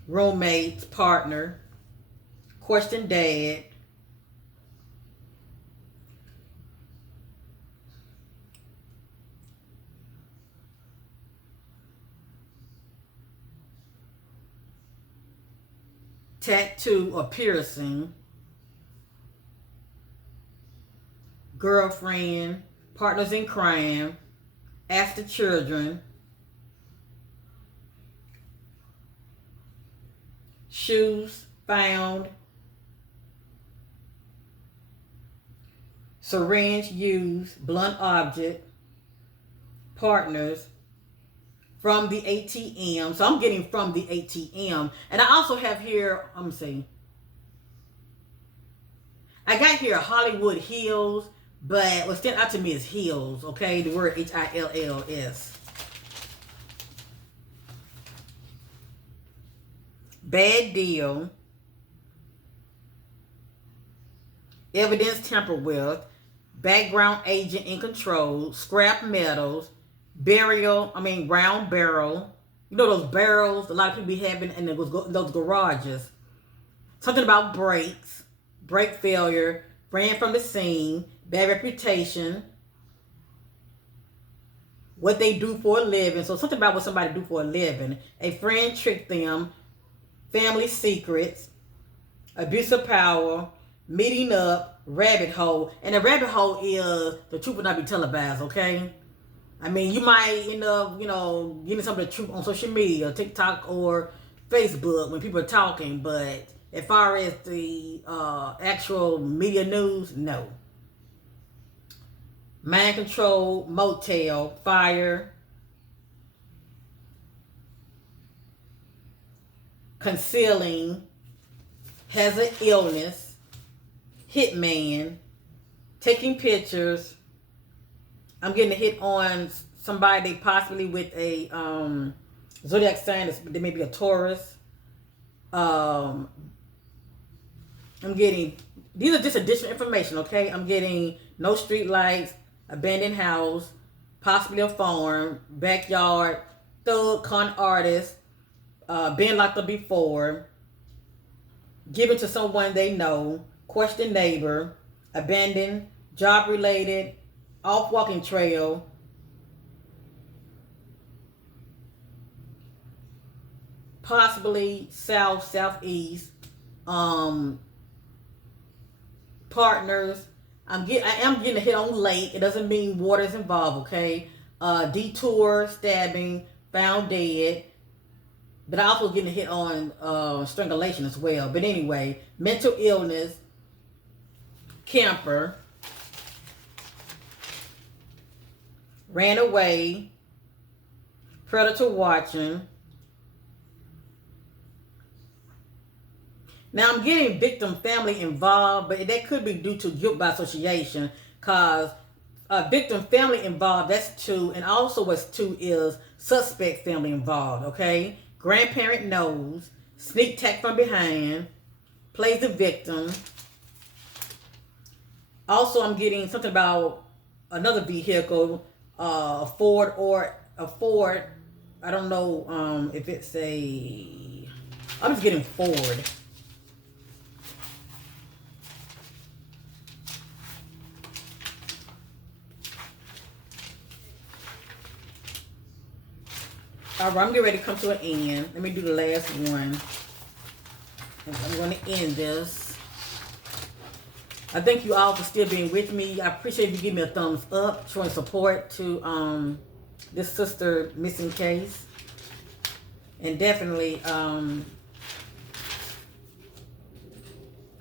roommates, partner, question dad, tattoo or piercing, girlfriend, partners in crime, ask the children, shoes found, syringe used, blunt object, partners, from the ATM. So I'm getting from the ATM. And I also have here, let me see. I got here Hollywood Hills, but what stands out to me is Hills, okay? The word Hills. Bad deal. Evidence tampered with. Background agent in control. Scrap metals. Round barrel. You know those barrels a lot of people be having in those garages. Something about brakes. Brake failure. Ran from the scene. Bad reputation. What they do for a living. So something about what somebody do for a living. A friend tricked them. Family secrets. Abuse of power. Meeting up. Rabbit hole. And the rabbit hole is the truth will not be televised, okay? I mean, you might end up, getting some of the truth on social media, TikTok or Facebook when people are talking. But as far as the actual media news, no. Mind control, motel, fire, concealing, has an illness, hitman, taking pictures. I'm getting a hit on somebody possibly with a zodiac sign. They may be a Taurus. I'm getting, these are just additional information, okay? I'm getting no street lights, abandoned house, possibly a farm, backyard, thug, con artist, been locked up before, given to someone they know, question neighbor, abandoned, job related, off walking trail, possibly south, southeast, partners. I am getting a hit on lake. It doesn't mean water is involved, okay? Detour, stabbing, found dead. But I also getting a hit on strangulation as well. But anyway, mental illness, camper, ran away, predator watching. Now I'm getting victim family involved, but that could be due to guilt by association, because victim family involved, that's two, and also what's two is suspect family involved, okay? Grandparent knows, sneak attack from behind, plays the victim. Also, I'm getting something about another vehicle, a Ford. I don't know if it's I'm just getting Ford. All right, I'm getting ready to come to an end. Let me do the last one. I'm going to end this. I thank you all for still being with me. I appreciate you giving me a thumbs up, showing support to this sister missing case. And definitely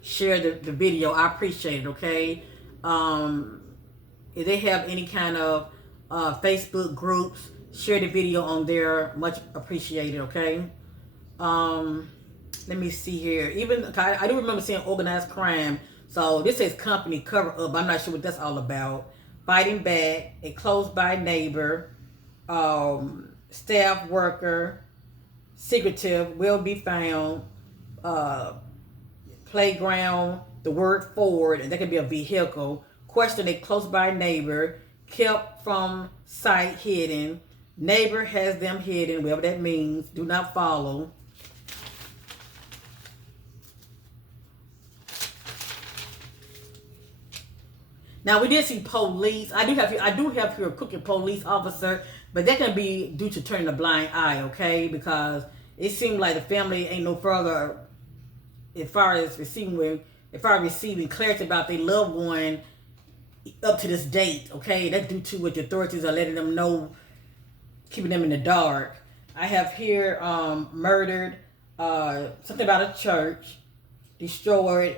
share the video. I appreciate it, okay? If they have any kind of Facebook groups, share the video on there. Much appreciated, okay? Let me see here. Even I do remember seeing organized crime. So this says company cover up. I'm not sure what that's all about. Fighting back, a close by neighbor, staff worker, secretive, will be found, playground, the word Ford, and that could be a vehicle. Question, a close by neighbor, kept from sight, hidden. Neighbor has them hidden, whatever that means. Do not follow. Now we did see police. I do have here a crooked police officer, but that can be due to turning a blind eye, okay? Because it seemed like the family ain't no further as far as receiving clarity about their loved one up to this date, okay? That's due to what the authorities are letting them know, keeping them in the dark. I have here murdered, something about a church, destroyed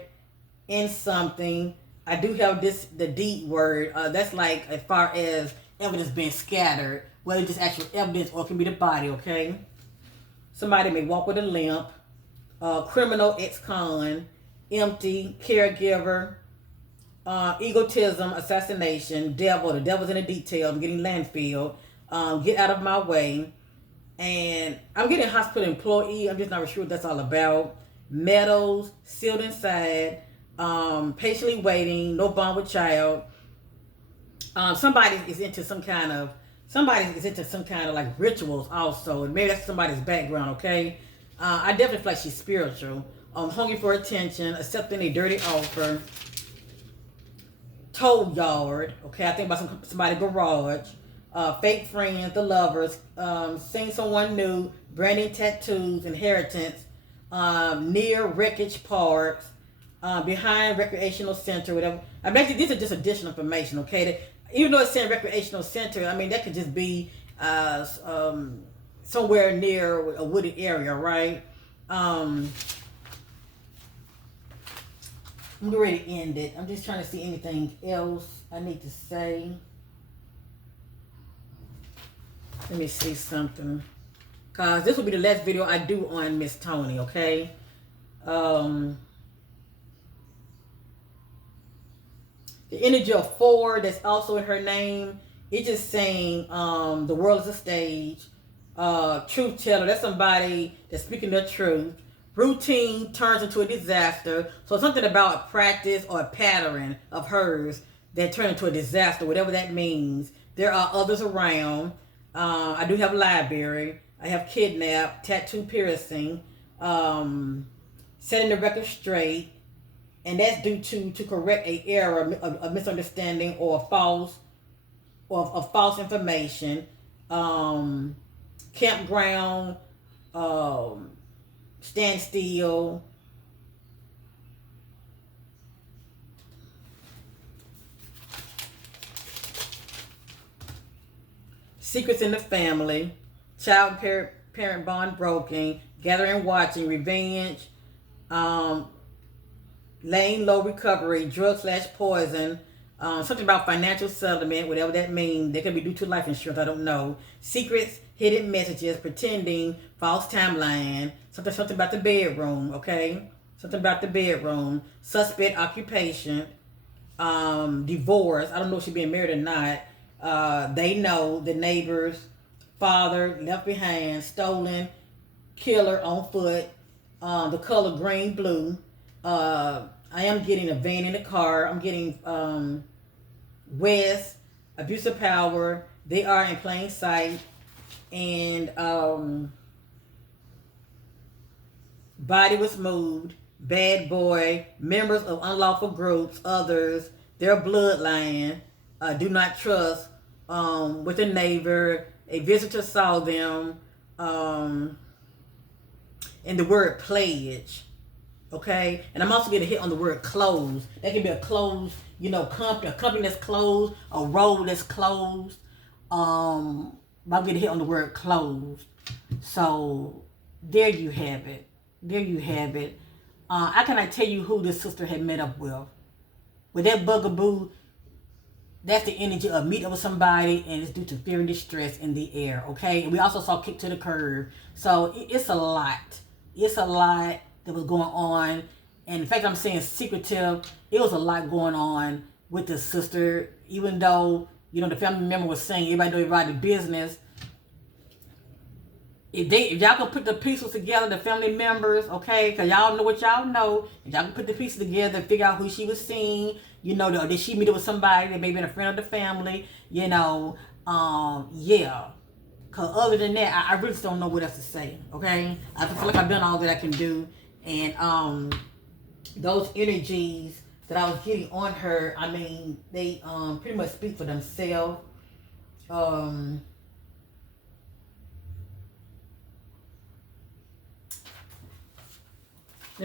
in something. I do have the D word. That's like as far as evidence being scattered, whether it's just actual evidence or it can be the body, okay? Somebody may walk with a limp, criminal ex-con, empty, caregiver, egotism, assassination, devil, the devil's in the details, I'm getting landfill, get out of my way, and I'm getting hospital employee, I'm just not sure what that's all about, medals, sealed inside, patiently waiting, no bond with child, somebody is into some kind of like rituals also, and maybe that's somebody's background, okay? I definitely feel like she's spiritual, hungry for attention, accepting a dirty offer, tow yard, okay, I think about somebody's garage, fake friends, the lovers, seeing someone new, branding tattoos, inheritance, near wreckage parks, behind recreational center, whatever. I mean, these are just additional information, okay? Even though it's saying recreational center, I mean, that could just be somewhere near a wooded area, right? I'm ready to end it. I'm just trying to see anything else I need to say. Let me see something. Because this will be the last video I do on Ms Toni, okay? The energy of 4 that's also in her name, it's just saying the world is a stage. Truth teller, that's somebody that's speaking the truth. Routine turns into a disaster. So something about a practice or a pattern of hers that turned into a disaster, whatever that means. There are others around. I do have library. I have kidnap, tattoo piercing, setting the record straight. And that's due to correct a error, a misunderstanding, or false information. Campground, stand still. Secrets in the family. Child parent bond broken. Gathering, watching, revenge. Laying low recovery, drug/poison, something about financial settlement, whatever that means. They could be due to life insurance, I don't know. Secrets, hidden messages, pretending, false timeline, something about the bedroom, okay? Something about the bedroom. Suspect occupation, divorce, I don't know if she's being married or not. They know, the neighbors, father, left behind, stolen, killer on foot, the color green, blue. I am getting a van in the car. I'm getting West, abuse of power. They are in plain sight. And body was moved. Bad boy. Members of unlawful groups. Others. Their bloodline. Do not trust. With a neighbor. A visitor saw them. And the word pledge. Okay, and I'm also getting hit on the word closed. That can be a closed, company, a company that's closed, a road that's closed. But I'm getting hit on the word closed. So there you have it. There you have it. I cannot tell you who this sister had met up with. With that bugaboo, that's the energy of meet up with somebody, and it's due to fear and distress in the air. Okay, and we also saw kick to the curb. So it's a lot. It's a lot that was going on, and in fact I'm saying secretive. It was a lot going on with the sister, even though the family member was saying everybody know everybody's business. If y'all can put the pieces together, the family members, okay, because y'all know what y'all know, if y'all can put the pieces together, figure out who she was seeing, did she meet up with somebody that may be a friend of the family, yeah. Because other than that, I really don't know what else to say, okay? I feel like I've done all that I can do. And those energies that I was getting on her, I mean, they pretty much speak for themselves. Let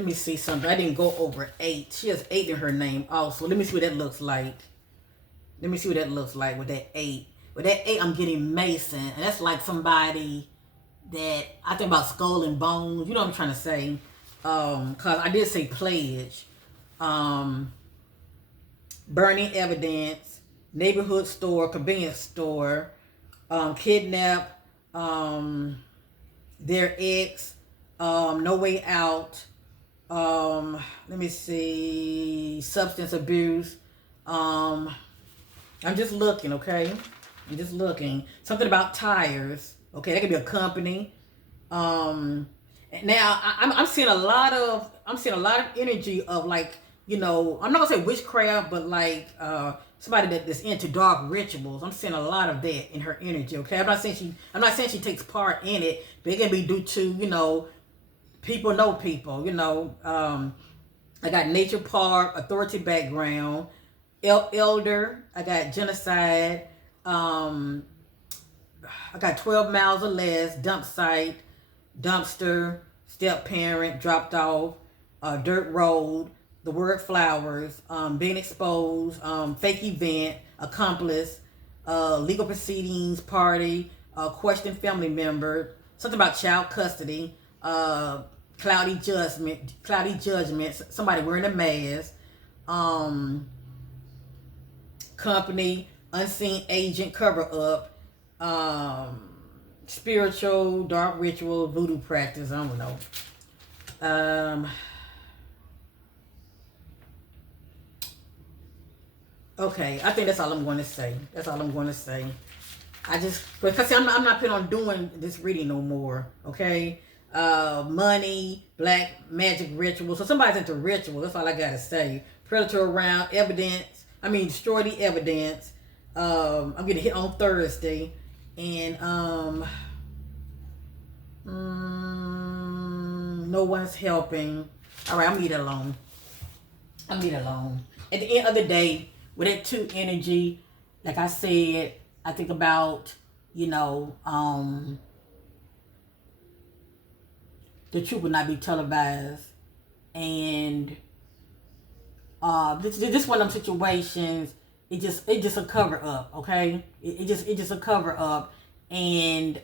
me see something. I didn't go over 8. She has 8 in her name also. Let me see what that looks like. Let me see what that looks like with that 8. With that 8, I'm getting Mason. And that's like somebody that I think about skull and bones. You know what I'm trying to say? Because I did say pledge. Burning evidence, neighborhood store, convenience store, kidnap, their ex, no way out, let me see, substance abuse. I'm just looking, okay? I'm just looking. Something about tires. Okay, that could be a company. Now I'm seeing a lot of energy of like, you know, I'm not gonna say witchcraft, but like somebody that's into dark rituals. I'm seeing a lot of that in her energy. Okay, I'm not saying she takes part in it, but it can be due to, you know, people know people. You know, I got nature park, authority background, elder. I got genocide. I got 12 miles or less, dump site, dumpster, step parent, dropped off, dirt road, the word flowers, being exposed, fake event, accomplice, legal proceedings, party, question family member, something about child custody, cloudy judgment, somebody wearing a mask, company, unseen agent, cover up, spiritual, dark ritual, voodoo practice, I don't know. Okay, I think that's all I'm going to say. That's all I'm going to say. I just, because see, I'm not planning on doing this reading no more, okay? Money, black magic rituals. So somebody's into rituals, that's all I got to say. Predator around, destroy the evidence. I'm getting hit on Thursday. And, no one's helping. All right, I'm leave it alone. At the end of the day, with that 2 energy, like I said, I think about, you know, the truth will not be televised. And this one of them situations, it just a cover up, okay? It just a cover up. And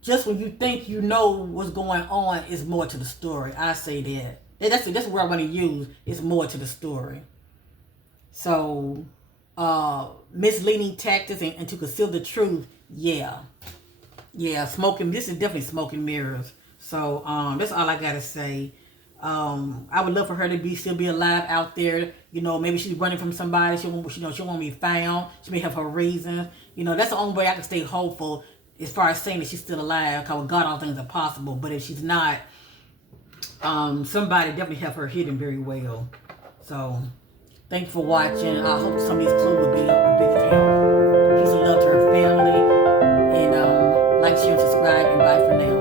just when you think you know what's going on, is more to the story. I say that. That's the word I want to use. It's more to the story. So, misleading tactics and to conceal the truth, yeah, smoking. This is definitely smoking mirrors. So, that's all I gotta say. I would love for her to still be alive out there. You know, maybe she's running from somebody. She won't be found. She may have her reasons. You know, that's the only way I can stay hopeful as far as saying that she's still alive. Because with God, all things are possible. But if she's not, somebody definitely have her hidden very well. So, thank you for watching. I hope some of these clues will be a big help. Peace and love to her family. And like, share, and subscribe. And bye for now.